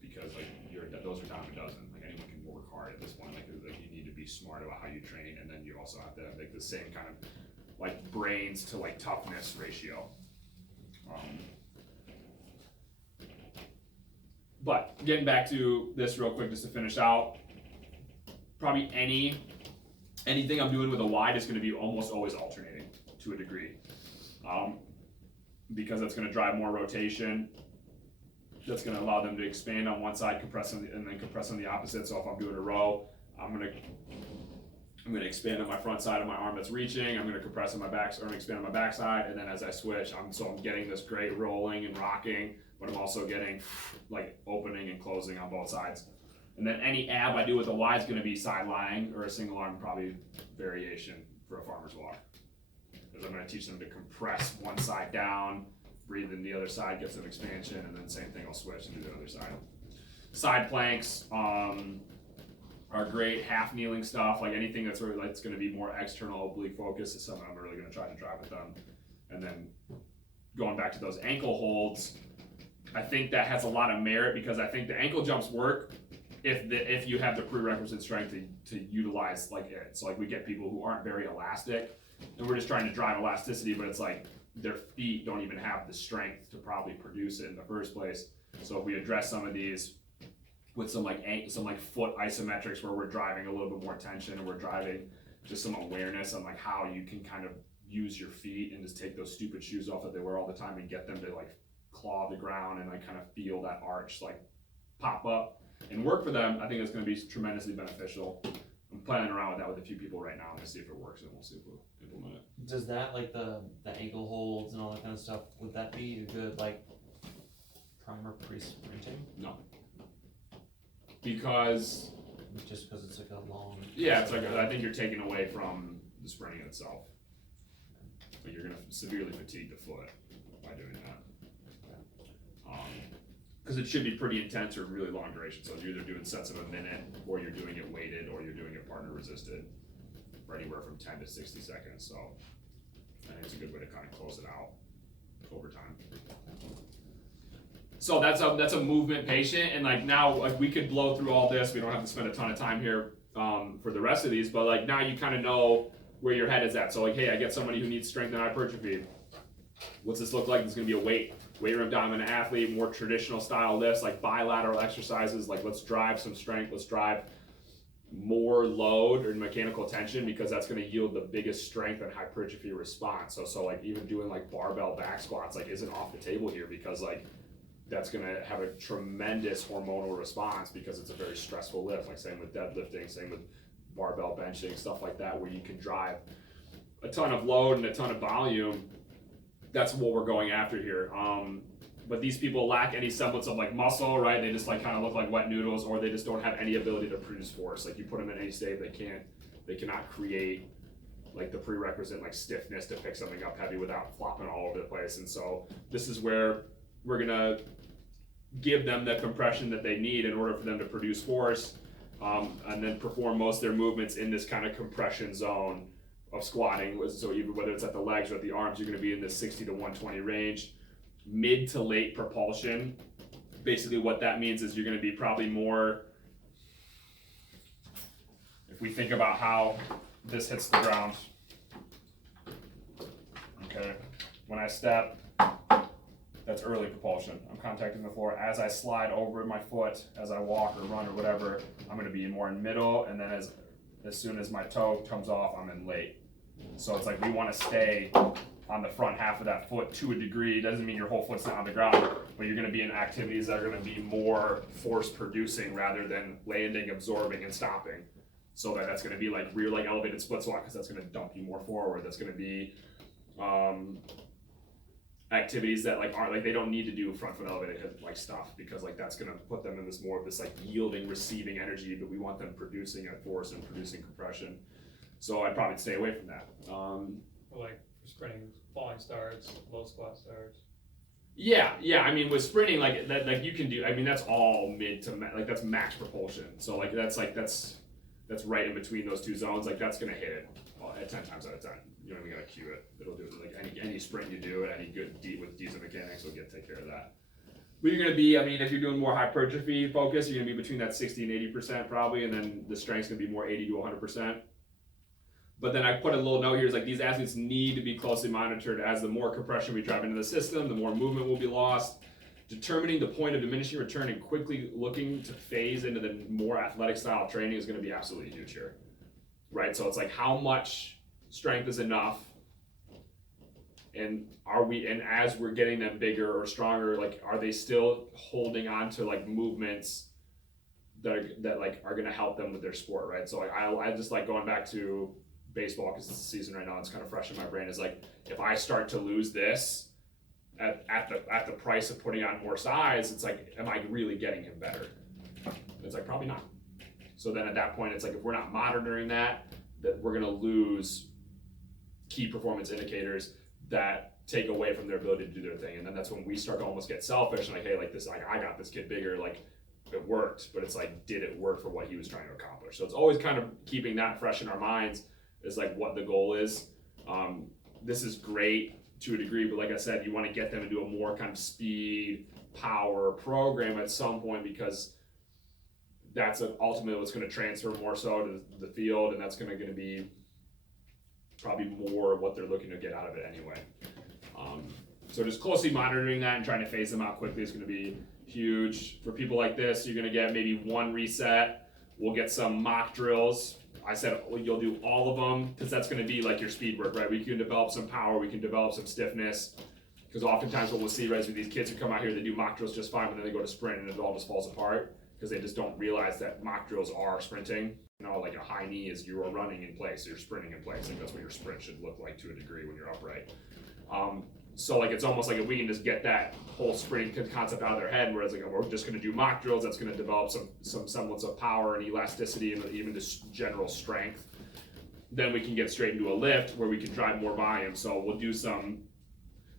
because like those are dime a dozen. Like anyone can work hard at this point. Like you need to be smart about how you train, and then you also have to make the same kind of like brains to like toughness ratio. But getting back to this real quick, just to finish out, probably anything I'm doing with a wide is going to be almost always alternating to a degree, because that's going to drive more rotation. That's going to allow them to expand on one side, compress on and then compress on the opposite. So if I'm doing a row, I'm going to expand on my front side of my arm that's reaching. I'm going to compress on my back, or expand on my back side, and then as I switch, I'm getting this great rolling and rocking, but I'm also getting like opening and closing on both sides. And then any ab I do with a Y is going to be side lying or a single arm probably variation for a farmer's walk. Because I'm going to teach them to compress one side down, breathe in the other side, get some expansion, and then same thing, I'll switch and do the other side. Side planks are great, half kneeling stuff, like anything that's really like it's going to be more external oblique focus is something I'm really going to try to drive with them. And then going back to those ankle holds, I think that has a lot of merit, because I think the ankle jumps work if you have the prerequisite strength to utilize like it. So like we get people who aren't very elastic, and we're just trying to drive elasticity, but it's like their feet don't even have the strength to probably produce it in the first place. So if we address some of these with some like foot isometrics where we're driving a little bit more tension, and we're driving just some awareness on like how you can kind of use your feet and just take those stupid shoes off that they wear all the time and get them to like claw the ground and like kind of feel that arch like pop up and work for them, I think it's going to be tremendously beneficial. I'm playing around with that with a few people right now. I'm going to see if it works, and we'll see if we'll implement it. Does that, like the ankle holds and all that kind of stuff, would that be a good like primer pre-sprinting? No. Because Just because it's like a long. yeah, it's like I think you're taking away from the sprinting itself. But you're going to severely fatigue the foot by doing that. Because it should be pretty intense or really long duration. So you're either doing sets of a minute, or you're doing it weighted, or you're doing it partner resisted for anywhere from 10 to 60 seconds. So I think it's a good way to kind of close it out over time. So that's a movement patient, and like now like we could blow through all this. We don't have to spend a ton of time here for the rest of these, but like now you kind of know where your head is at. So like, hey, I get somebody who needs strength and hypertrophy. What's this look like? It's gonna be a weight room dominant athlete, more traditional style lifts, like bilateral exercises, like let's drive some strength, let's drive more load or mechanical tension, because that's going to yield the biggest strength and hypertrophy response. So like even doing like barbell back squats like isn't off the table here, because like that's going to have a tremendous hormonal response, because it's a very stressful lift. Like same with deadlifting, same with barbell benching, stuff like that, where you can drive a ton of load and a ton of volume. That's what we're going after here. But these people lack any semblance of like muscle, right? They just like kind of look like wet noodles, or they just don't have any ability to produce force. Like you put them in any state, they cannot create like the prerequisite like stiffness to pick something up heavy without flopping all over the place. And so this is where we're gonna give them the compression that they need in order for them to produce force, and then perform most of their movements in this kind of compression zone of squatting. So even whether it's at the legs or at the arms, you're gonna be in the 60 to 120 range. Mid to late propulsion. Basically what that means is you're going to be probably more, if we think about how this hits the ground, okay, when I step, that's early propulsion. I'm contacting the floor. As I slide over my foot, as I walk or run or whatever, I'm going to be more in middle, and then as soon as my toe comes off, I'm in late. So it's like we want to stay on the front half of that foot to a degree. It doesn't mean your whole foot's not on the ground, but you're going to be in activities that are going to be more force producing rather than landing, absorbing, and stopping. So that's going to be like rear leg elevated split squat, because that's going to dump you more forward. That's going to be activities that like aren't like, they don't need to do front foot elevated like stuff, because like that's going to put them in this more of this like yielding, receiving energy, but we want them producing at force and producing compression. So I'd probably stay away from that. Like for sprinting, falling starts, low squat starts. Yeah. I mean, with sprinting, like that, like you can do. I mean, that's all mid to like that's max propulsion. So like that's right in between those two zones. Like that's gonna hit it at 10 times out of 10. You don't even gotta cue it. It'll do it. Like any sprint you do, any good with decent mechanics will take care of that. But you're gonna be. I mean, if you're doing more hypertrophy focus, you're gonna be between that 60 and 80% probably, and then the strength's gonna be more 80 to 100%. But then I put a little note here, is like these athletes need to be closely monitored, as the more compression we drive into the system, the more movement will be lost. Determining the point of diminishing return and quickly looking to phase into the more athletic style training is going to be absolutely huge here, right? So it's like how much strength is enough, and as we're getting them bigger or stronger, like are they still holding on to like movements that like are going to help them with their sport, right? So like I just like going back to baseball, because it's the season right now, it's kind of fresh in my brain, is like if I start to lose this at the price of putting on more size, it's like, am I really getting him better? It's like probably not. So then at that point, it's like if we're not monitoring that we're going to lose key performance indicators that take away from their ability to do their thing. And then that's when we start to almost get selfish and like, hey, like this, like I got this kid bigger, like it worked, but it's like, did it work for what he was trying to accomplish? So it's always kind of keeping that fresh in our minds, is like what the goal is. This is great to a degree, but like I said, you want to get them into a more kind of speed, power program at some point, because that's ultimately what's going to transfer more so to the field, and that's going to be probably more what they're looking to get out of it anyway. So just closely monitoring that and trying to phase them out quickly is going to be huge. For people like this, you're going to get maybe one reset. We'll get some mock drills. I said you'll do all of them, because that's going to be like your speed work, right? We can develop some power, we can develop some stiffness, because oftentimes what we'll see, right, is with these kids who come out here, they do mock drills just fine, but then they go to sprint and it all just falls apart, because they just don't realize that mock drills are sprinting. You know, like a high knee is you are running in place, you're sprinting in place. Like that's what your sprint should look like to a degree when you're upright. So like it's almost like if we can just get that whole sprinting concept out of their head, where it's like, oh, we're just going to do mock drills, that's going to develop some semblance of power and elasticity and even just general strength. Then we can get straight into a lift where we can drive more volume. So we'll do some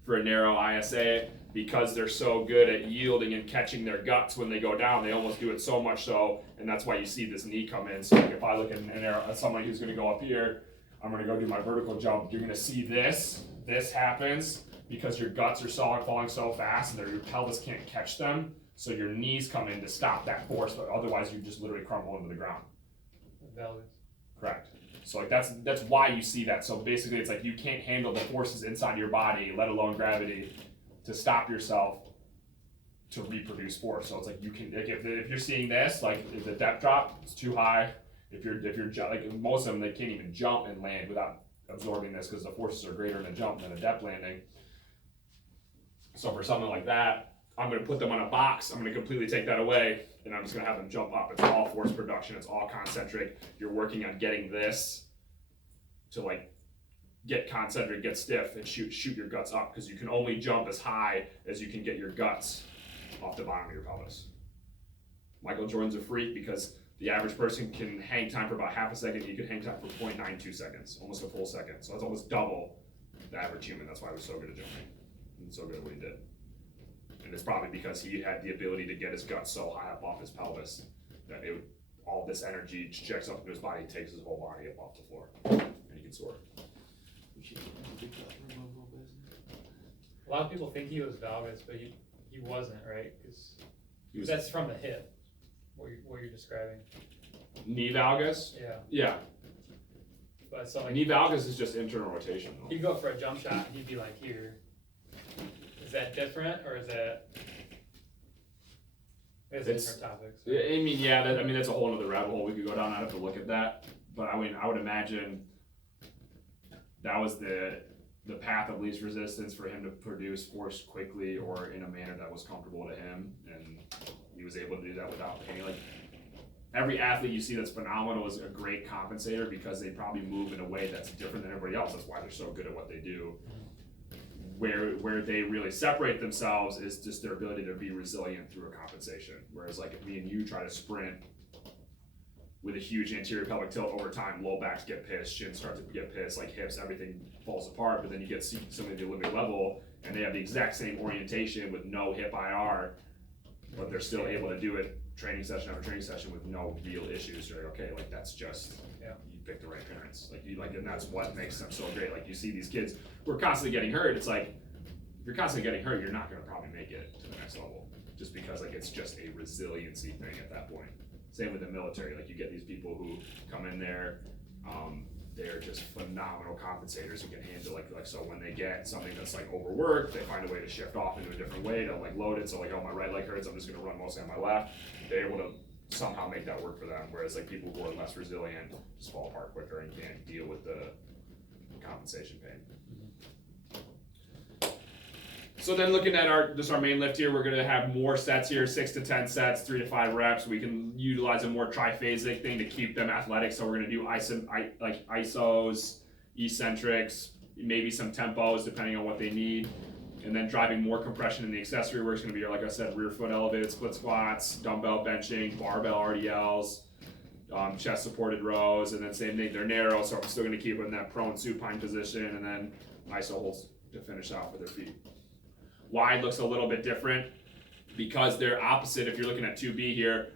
for a narrow ISA, because they're so good at yielding and catching their guts when they go down. They almost do it so much so, and that's why you see this knee come in. So like if I look at an arrow, at somebody who's going to go up here, I'm going to go do my vertical jump. You're going to see this happens because your guts are falling so fast and your pelvis can't catch them. So your knees come in to stop that force, but otherwise you just literally crumble into the ground. Valgus. Correct. So like that's why you see that. So basically it's like you can't handle the forces inside your body, let alone gravity, to stop yourself to reproduce force. So it's like you can, like if you're seeing this, like if the depth drop is too high, if you're like most of them, they can't even jump and land without absorbing this because the forces are greater in a jump than a depth landing. So for something like that, I'm going to put them on a box. I'm going to completely take that away, and I'm just going to have them jump up. It's all force production. It's all concentric. You're working on getting this to like get concentric, get stiff, and shoot your guts up, because you can only jump as high as you can get your guts off the bottom of your pelvis. Michael Jordan's a freak because the average person can hang time for about half a second. He could hang time for 0.92 seconds, almost a full second. So that's almost double the average human. That's why he was so good at jumping and so good at what he did. And it's probably because he had the ability to get his guts so high up off his pelvis that all this energy checks up into his body, takes his whole body up off the floor, and he can soar. A lot of people think he was valgus, but he wasn't, right? Because that's from the hip, what you're describing. Knee valgus? Yeah. Yeah. But so like Knee valgus is just internal rotation. he'd go for a jump shot and he'd be like here. Is that different, or is that? It's a different topic. So. I mean, yeah. That's a whole other rabbit hole we could go down. I'd have to look at that. But I mean, I would imagine that was the path of least resistance for him to produce force quickly or in a manner that was comfortable to him, and he was able to do that without pain. Like every athlete you see that's phenomenal is a great compensator because they probably move in a way that's different than everybody else. That's why they're so good at what they do. Where they really separate themselves is just their ability to be resilient through a compensation. Whereas like if me and you try to sprint with a huge anterior pelvic tilt over time, low backs get pissed, shins start to get pissed, like hips, everything falls apart. But then you get somebody at the Olympic level and they have the exact same orientation with no hip IR, but they're still able to do it training session after training session with no real issues. You're like, okay, like that's just, you picked the right parents. And that's what makes them so great. Like you see these kids who are constantly getting hurt. It's like, if you're constantly getting hurt, you're not gonna probably make it to the next level. Just because like it's just a resiliency thing at that point. Same with the military. Like you get these people who come in there, they're just phenomenal compensators who can handle like so when they get something that's like overworked, they find a way to shift off into a different way to like load it. So like, oh, my right leg hurts, I'm just gonna run mostly on my left. They're able to somehow make that work for them. Whereas like people who are less resilient just fall apart quicker and can't deal with the compensation pain. So then looking at our main lift here, we're gonna have more sets here, 6 to 10 sets, 3 to 5 reps. We can utilize a more triphasic thing to keep them athletic. So we're gonna do isos, eccentrics, maybe some tempos depending on what they need. And then driving more compression in the accessory work is gonna be, like I said, rear foot elevated split squats, dumbbell benching, barbell RDLs, chest supported rows, and then same thing, they're narrow, so I'm still gonna keep them in that prone supine position, and then iso holds to finish off with their feet. Wide looks a little bit different because they're opposite. If you're looking at 2B here,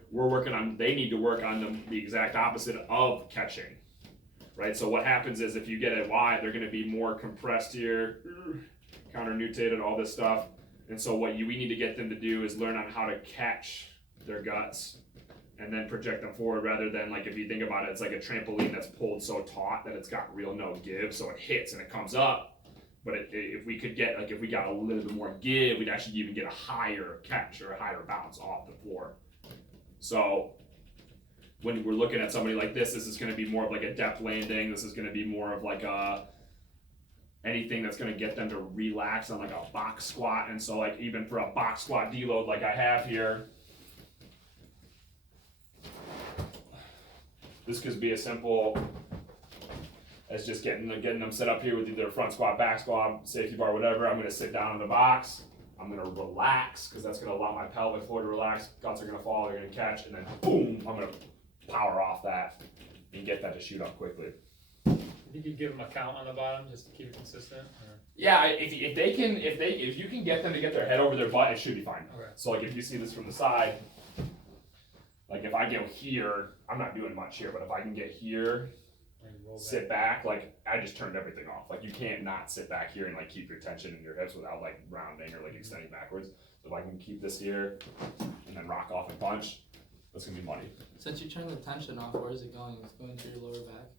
they need to work on the exact opposite of catching, right? So what happens is if you get it wide, they're gonna be more compressed here, counter-nutated, all this stuff. And so what we need to get them to do is learn on how to catch their guts and then project them forward, rather than like, if you think about it, it's like a trampoline that's pulled so taut that it's got real no give, so it hits and it comes up. But if we got a little bit more give, we'd actually even get a higher catch or a higher bounce off the floor. So when we're looking at somebody like this is going to be more of like a depth landing. This is going to be more of like anything that's going to get them to relax on like a box squat. And so like even for a box squat deload like I have here, this could be as simple as just getting them set up here with either front squat, back squat, safety bar, whatever. I'm gonna sit down in the box. I'm gonna relax, because that's gonna allow my pelvic floor to relax. Guts are gonna fall, they're gonna catch, and then boom, I'm gonna power off that and get that to shoot up quickly. You think you'd give them a count on the bottom just to keep it consistent? Or? Yeah, if you can get them to get their head over their butt, it should be fine. Okay. So like if you see this from the side, like if I go here, I'm not doing much here, but if I can get here, sit back, like I just turned everything off. Like you can't not sit back here and like keep your tension in your hips without like rounding or like extending backwards. So if I can keep this here and then rock off and punch, that's gonna be money. Since you turned the tension off, where is it going? It's going to your lower back?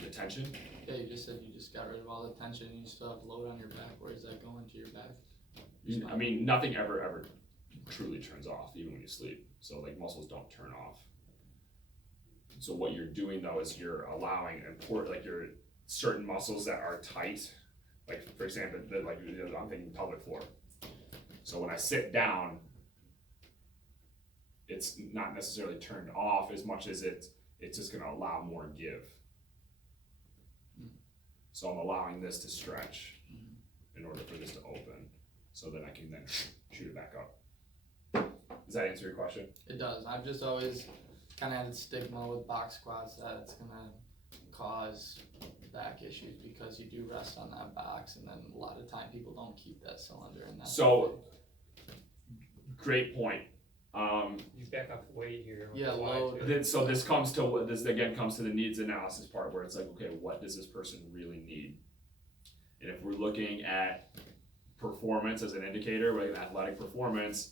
the tension. Yeah, you just said you just got rid of all the tension and you still have load on your back. Where is that going to your back? I mean, nothing ever truly turns off, even when you sleep. So like muscles don't turn off. So what you're doing though is you're allowing like your certain muscles that are tight, like for example, I'm thinking pelvic floor. So when I sit down, it's not necessarily turned off as much as it's just going to allow more give. So I'm allowing this to stretch in order for this to open, so that I can then shoot it back up. Does that answer your question? It does. I've just always kind of had a stigma with box squats that it's gonna cause back issues because you do rest on that box, and then a lot of time people don't keep that cylinder in that. So, great point. You back off weight here. with Yeah, the Y load. too. So this comes to the needs analysis part, where it's like, okay, what does this person really need? And if we're looking at performance as an indicator, like athletic performance,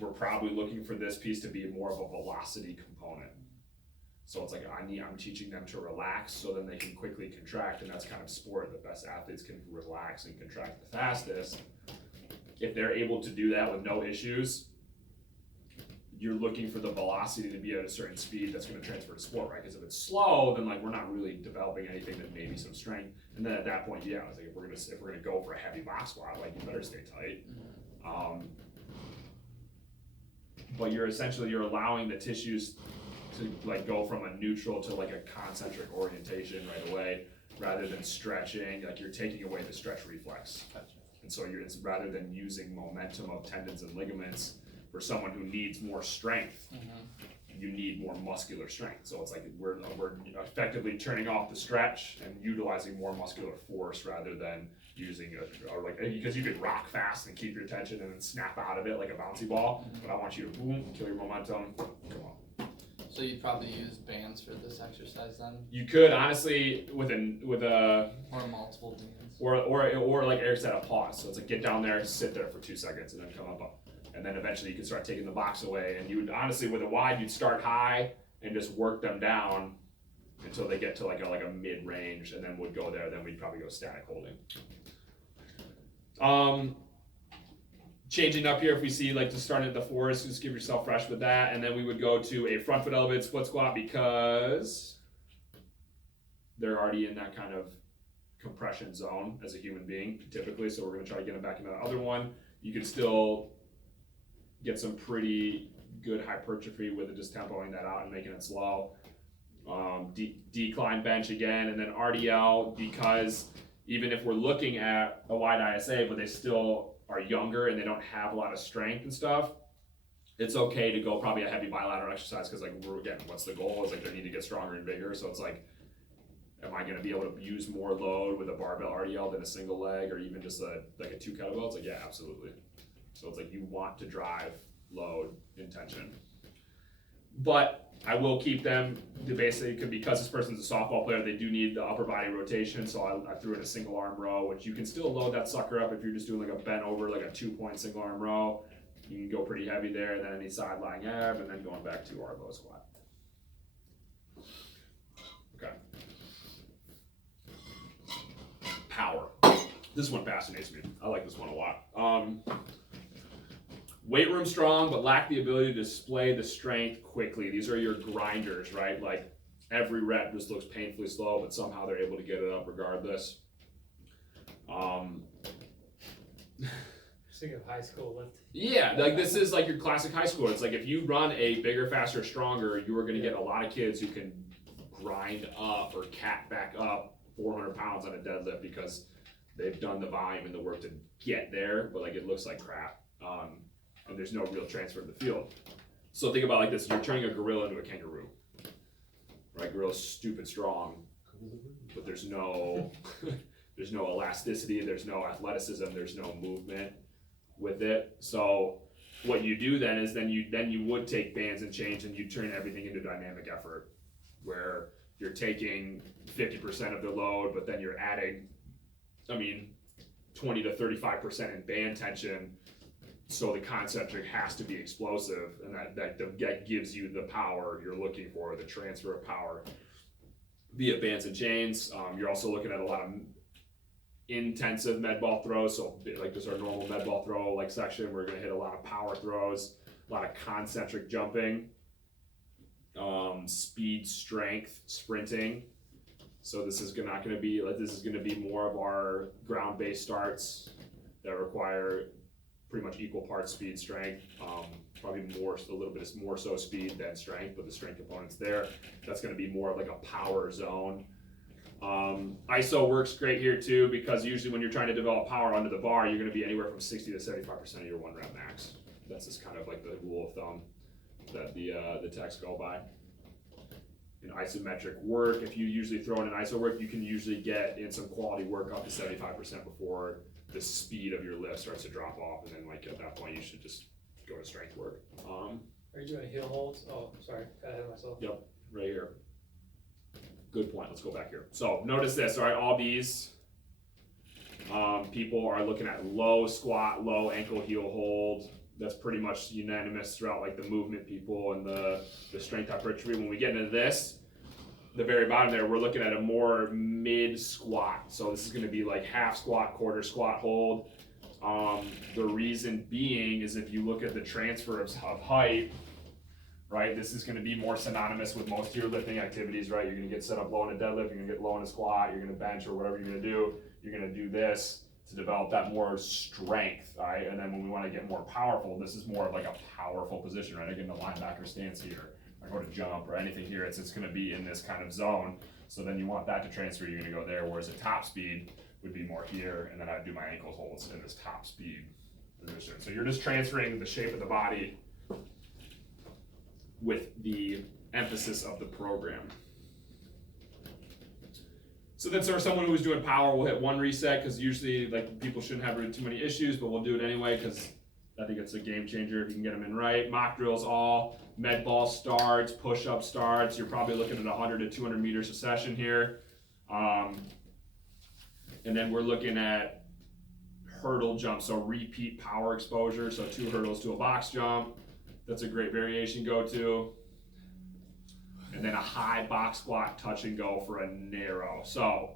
we're probably looking for this piece to be more of a velocity component. So it's like I'm teaching them to relax so then they can quickly contract, and that's kind of sport. The best athletes can relax and contract the fastest. If they're able to do that with no issues, you're looking for the velocity to be at a certain speed that's going to transfer to sport, right? Because if it's slow, then like we're not really developing anything that maybe some strength. And then at that point, yeah, I was like, if we're gonna go for a heavy box squat, like you better stay tight. But you're allowing the tissues to like go from a neutral to like a concentric orientation right away, rather than stretching. Like you're taking away the stretch reflex. And so it's rather than using momentum of tendons and ligaments for someone who needs more strength, you need more muscular strength. So it's like we're effectively turning off the stretch and utilizing more muscular force rather than using because you could rock fast and keep your tension and then snap out of it like a bouncy ball. But I want you to boom, kill your momentum. Come on. So you'd probably use bands for this exercise then, You could honestly with a or multiple bands. or like Eric said, a pause. So it's like get down there, sit there for 2 seconds, and then come up. And then eventually you can start taking the box away. And you would honestly, with a wide, you'd start high and just work them down until they get to like a mid range, and then would go there. Then we'd probably go static holding. Changing up here, if we see like to start at the forest, just give yourself fresh with that. And then we would go to a front foot elevated split squat because they're already in that kind of compression zone as a human being, typically. So we're going to try to get them back into the other one. You can still get some pretty good hypertrophy with it, just tempoing that out and making it slow. Decline bench again, and then RDL, because even if we're looking at a wide ISA, but they still are younger and they don't have a lot of strength and stuff, it's okay to go probably a heavy bilateral exercise, because like what's the goal? Is like they need to get stronger and bigger. So it's like, am I going to be able to use more load with a barbell RDL than a single leg, or even just a 2 kettlebells? Like, yeah, absolutely. So it's like you want to drive load intention. But I will keep them to basically, because this person's a softball player, they do need the upper body rotation. So I threw in a single arm row, which you can still load that sucker up if you're just doing like a bent over, like a 2-point single arm row. You can go pretty heavy there, and then any side lying ab, and then going back to our low squat. Okay. Power. This one fascinates me. I like this one a lot. Weight room strong, but lack the ability to display the strength quickly. These are your grinders, right? Like every rep just looks painfully slow, but somehow they're able to get it up regardless. Just think of high school lift. Yeah, like this is like your classic high school. It's like if you run a bigger, faster, stronger, you are going to get a lot of kids who can grind up or cat back up 400 pounds on a deadlift because they've done the volume and the work to get there, but like it looks like crap. And there's no real transfer in the field. So think about it like this: you're turning a gorilla into a kangaroo, right? Gorilla's stupid strong, but there's no elasticity, there's no athleticism, there's no movement with it. So what you do then is you would take bands and chains and you turn everything into dynamic effort, where you're taking 50% of the load, but then you're adding, 20 to 35% in band tension. So the concentric has to be explosive, and that gives you the power you're looking for, the transfer of power. via bands and chains. You're also looking at a lot of intensive med ball throws. So like this is our normal med ball throw like section. We're going to hit a lot of power throws, a lot of concentric jumping, speed, strength, sprinting. So this is not going to be like, this is going to be more of our ground-based starts that require pretty much equal parts speed, strength, probably a little bit more so speed than strength, but the strength component's there. That's going to be more of like a power zone. ISO works great here too, because usually when you're trying to develop power under the bar, you're going to be anywhere from 60 to 75% of your 1 rep max. That's just kind of like the rule of thumb that the techs go by. In isometric work, if you usually throw in an ISO work, you can usually get in some quality work up to 75% before the speed of your lift starts to drop off, and then like at that point you should just go to strength work. Are you doing heel holds? Oh, sorry, got ahead of myself. Yep, right here. Good point. Let's go back here. So notice this. All right, all these people are looking at low squat, low ankle heel hold. That's pretty much unanimous throughout like the movement people and the strength hypertrophy. When we get into this, the very bottom there, we're looking at a more mid squat. So this is going to be like half squat, quarter squat hold. The reason being is if you look at the transfer of height, right, this is going to be more synonymous with most of your lifting activities, right? You're going to get set up low in a deadlift, you're going to get low in a squat, you're going to bench or whatever you're going to do. You're going to do this to develop that more strength, all right? And then when we want to get more powerful, this is more of like a powerful position, right? I get in the linebacker stance here, I go to jump or anything here, it's going to be in this kind of zone. So then you want that to transfer, you're going to go there, whereas a top speed would be more here, and then I'd do my ankle holds in this top speed position. So you're just transferring the shape of the body with the emphasis of the program. So then for someone who's doing power, we'll hit 1 reset, because usually like people shouldn't have really too many issues, but we'll do it anyway because I think it's a game changer if you can get them in right. Mock drills, all med ball starts, push-up starts. You're probably looking at 100 to 200 meters a session here. And then we're looking at hurdle jump, so repeat power exposure, so 2 hurdles to a box jump. That's a great variation go to. And then a high box squat touch and go for a narrow. So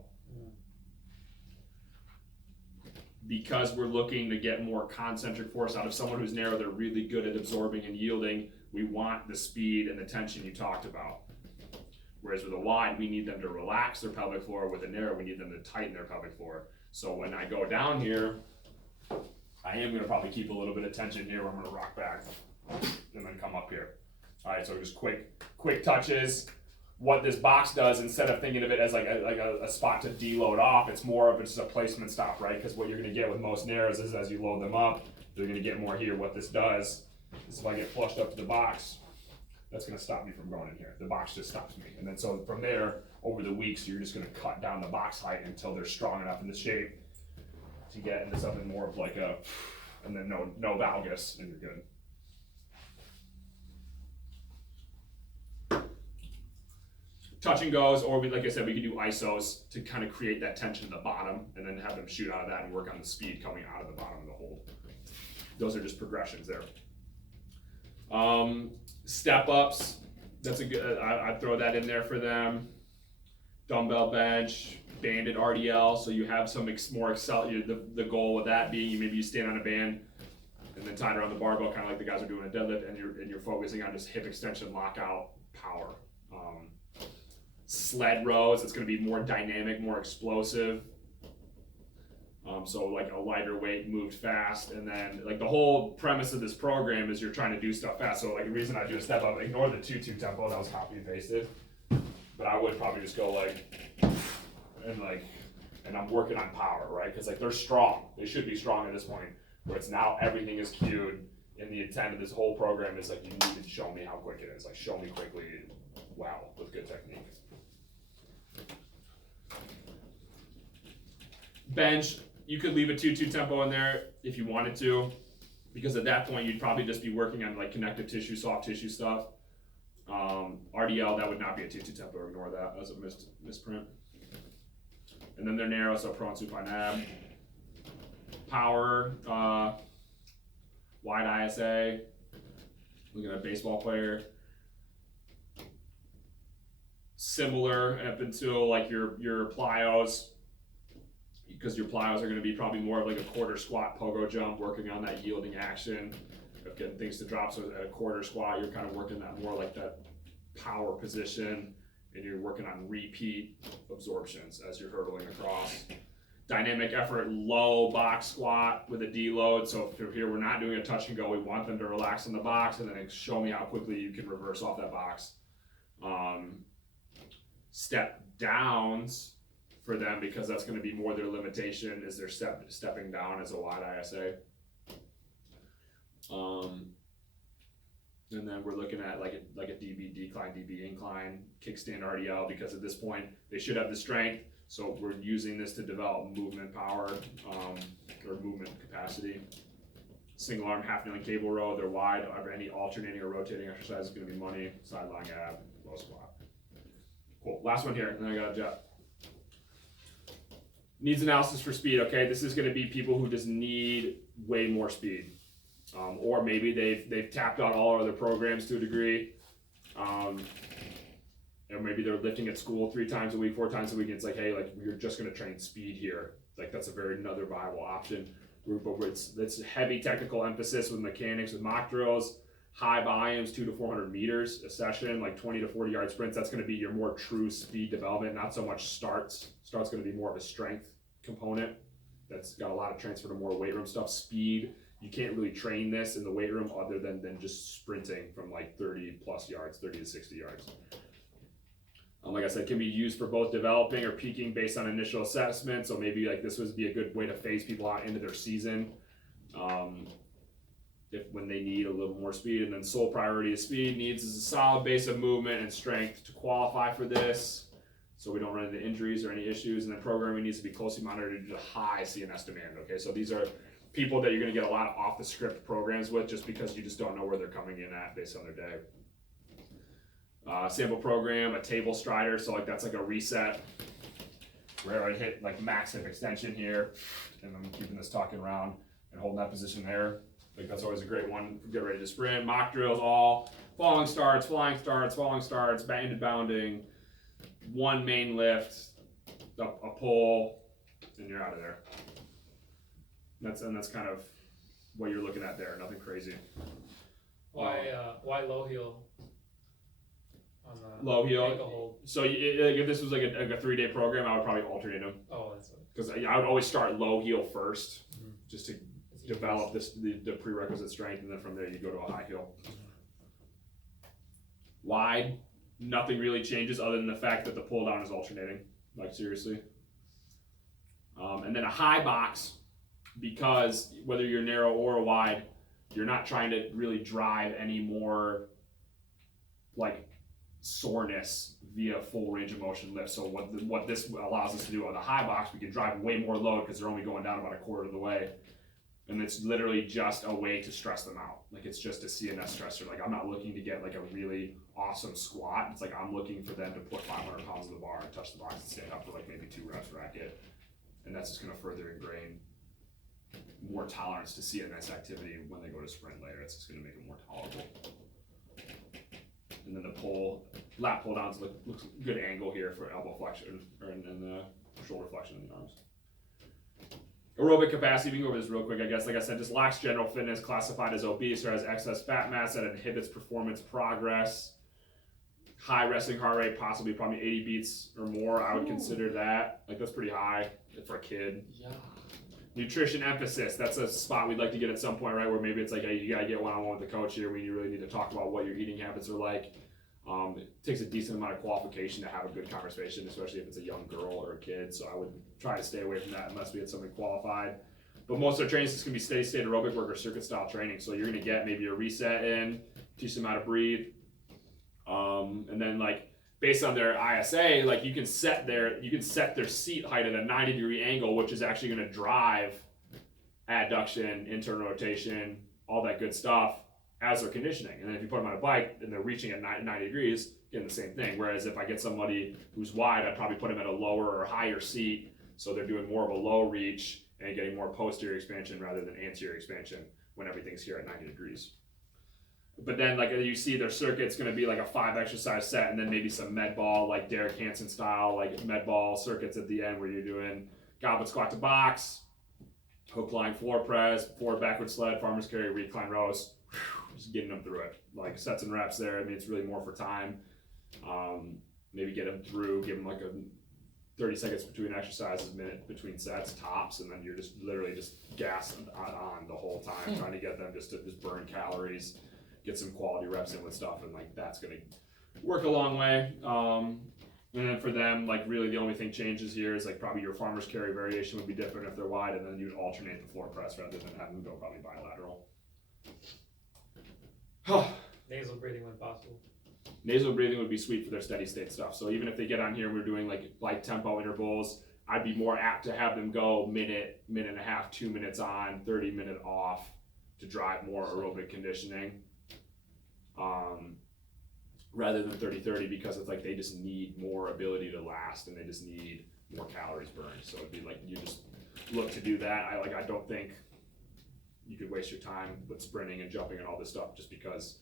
because we're looking to get more concentric force out of someone who's narrow, they're really good at absorbing and yielding. We want the speed and the tension you talked about. Whereas with a wide, we need them to relax their pelvic floor. With a narrow, we need them to tighten their pelvic floor. So when I go down here, I am going to probably keep a little bit of tension here where I'm going to rock back and then come up here. All right, so just quick touches. What this box does, instead of thinking of it as like a spot to deload off, it's more of just a placement stop, right? Because what you're going to get with most narrows is as you load them up, they're going to get more here. What this does is if I get flushed up to the box, that's going to stop me from going in here. The box just stops me. And then so from there, over the weeks, you're just going to cut down the box height until they're strong enough in the shape to get into something more of like a, and then no valgus, and you're good. Touch and goes, or like I said, we could do isos to kind of create that tension at the bottom and then have them shoot out of that and work on the speed coming out of the bottom of the hold. Those are just progressions there. Step ups, that's a good, I'd throw that in there for them. Dumbbell bench, banded RDL, so you have some more the goal with that being maybe you stand on a band and then tied around the barbell, kind of like the guys are doing a deadlift, and you're focusing on just hip extension, lockout, power. Sled rows, it's going to be more dynamic, more explosive. So like a lighter weight moved fast, and then like the whole premise of this program is you're trying to do stuff fast. So like the reason I do a step up, ignore the 2-2 tempo, that was copy and pasted. But I would probably just go like, and I'm working on power, right? Because like they're strong, they should be strong at this point. Where it's now everything is cued, and the intent of this whole program is like you need to show me how quick it is. Like show me quickly, wow, with good technique. Bench, you could leave a 2-2 tempo in there if you wanted to, because at that point you'd probably just be working on like connective tissue, soft tissue stuff. RDL, that would not be a 2-2 tempo, ignore that, that's a misprint. And then they're narrow, so pro and supine ab. Power, wide ISA, looking at a baseball player. similar up until like your plyos, because your plyos are going to be probably more of like a quarter squat pogo jump, working on that yielding action of getting things to drop. So at a quarter squat, you're kind of working that more like that power position, and you're working on repeat absorptions as you're hurdling across. Dynamic effort, low box squat with a deload. So if here we're not doing a touch and go, we want them to relax in the box and then show me how quickly you can reverse off that box. Step downs for them, because that's going to be more their limitation, is their stepping down as a wide ISA. And then we're looking at like a DB decline, DB incline, kickstand RDL, because at this point they should have the strength. So we're using this to develop movement power, or movement capacity. Single arm half kneeling cable row, they're wide. Any alternating or rotating exercise is going to be money. Side lying ab, low squat. Cool. Last one here, and then I got a jet. Needs analysis for speed. Okay, this is going to be people who just need way more speed, or maybe they've tapped out all other programs to a degree. Or maybe they're lifting at school 3 times a week, 4 times a week, and it's like, hey, like, you're just going to train speed here. Like, that's another viable option. But it's heavy technical emphasis with mechanics, with mock drills, high volumes, 200 to 400 meters a session, like 20 to 40 yard sprints. That's going to be your more true speed development, not so much starts. Starts going to be more of a strength component. That's got a lot of transfer to more weight room stuff. Speed, you can't really train this in the weight room other than just sprinting from like 30 plus yards, 30 to 60 yards. Like I said, can be used for both developing or peaking based on initial assessment. So maybe like this would be a good way to phase people out into their season, when they need a little more speed. And then sole priority of speed needs is a solid base of movement and strength to qualify for this, so we don't run into injuries or any issues. And then programming needs to be closely monitored due to high CNS demand. Okay, so these are people that you're going to get a lot of off the script programs with, just because you just don't know where they're coming in at based on their day. Sample program, a table strider, so like that's like a reset where I hit like max hip extension here, and I'm keeping this tucking around and holding that position there. Like that's always a great one. Get ready to sprint. Mock drills, all falling starts, flying starts, falling starts, banded bounding, one main lift, a pull, and you're out of there. That's kind of what you're looking at there. Nothing crazy. Why low heel? On the Low heel. ankle hold. So if this was like a 3-day program, I would probably alternate them, Oh, that's what. because I would always start low heel first, just to develop the prerequisite strength, and then from there you go to a high heel. Wide, nothing really changes other than the fact that the pull down is alternating, like seriously. And then a high box, because whether you're narrow or wide, you're not trying to really drive any more like soreness via full range of motion lift. So what this allows us to do on the high box, we can drive way more load because they're only going down about a quarter of the way. And it's literally just a way to stress them out. Like it's just a CNS stressor. Like I'm not looking to get like a really awesome squat. It's like I'm looking for them to put 500 pounds on the bar and touch the box and stand up for like maybe 2 reps racket. And that's just going to further ingrain more tolerance to CNS activity when they go to sprint later. It's just going to make it more tolerable. And then the lat pull downs looks good angle here for elbow flexion, and the shoulder flexion in the arms. Aerobic capacity, we can go over this real quick, I guess. Like I said, just lacks general fitness, classified as obese or has excess fat mass that inhibits performance progress. High resting heart rate, possibly probably 80 beats or more. I would consider that. Like that's pretty high for a kid. Yeah. Nutrition emphasis, that's a spot we'd like to get at some point, right? Where maybe it's like, hey, you gotta get one-on-one with the coach here. We really need to talk about what your eating habits are like. It takes a decent amount of qualification to have a good conversation, especially if it's a young girl or a kid. So I would try to stay away from that unless we had somebody qualified. But most of our training is gonna be steady state aerobic work or circuit style training. So you're gonna get maybe a reset in, teach them how to breathe. And then like based on their ISA, like you can set their seat height at a 90-degree angle, which is actually going to drive adduction, internal rotation, all that good stuff as they're conditioning. And then if you put them on a bike and they're reaching at 90 degrees, getting the same thing. Whereas if I get somebody who's wide, I'd probably put them at a lower or higher seat, so they're doing more of a low reach and getting more posterior expansion rather than anterior expansion when everything's here at 90 degrees. but then like you see their circuit's going to be like a 5 exercise set, and then maybe some med ball, like Derek Hansen style, like med ball circuits at the end where you're doing goblet squat to box, hook line floor press, forward backward sled, farmer's carry, recline rows, just getting them through it. Like sets and reps there. I mean, it's really more for time. Maybe get them through, give them like a 30 seconds between exercises, minute between sets, tops, and then you're just literally just gassing on the whole time, trying to get them just to just burn calories, get some quality reps in with stuff, and like that's gonna work a long way. And then for them, like really the only thing changes here is like probably your farmer's carry variation would be different if they're wide, and then you'd alternate the floor press rather than having them go probably bilateral. Nasal breathing when possible. Nasal breathing would be sweet for their steady state stuff. So even if they get on here and we're doing like light tempo intervals, I'd be more apt to have them go minute, minute and a half, 2 minutes on, 30-minute off to drive more aerobic conditioning. Rather than 30-30, because it's like they just need more ability to last and they just need more calories burned. So it'd be like you just look to do that. I don't think you could waste your time with sprinting and jumping and all this stuff just because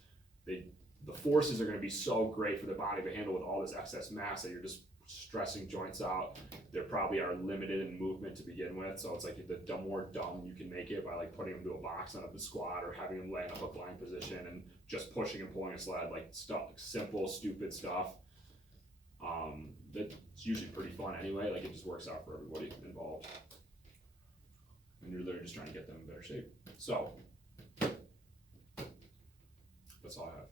the forces are going to be so great for the body to handle with all this excess mass that you're just stressing joints out. They probably are limited in movement to begin with, so it's like the more dumb you can make it by like putting them to a box on a squat or having them lay in a hook line position and just pushing and pulling a sled, like stuff, simple, stupid stuff. That's usually pretty fun anyway. Like it just works out for everybody involved, and you're literally just trying to get them in better shape. So that's all I have.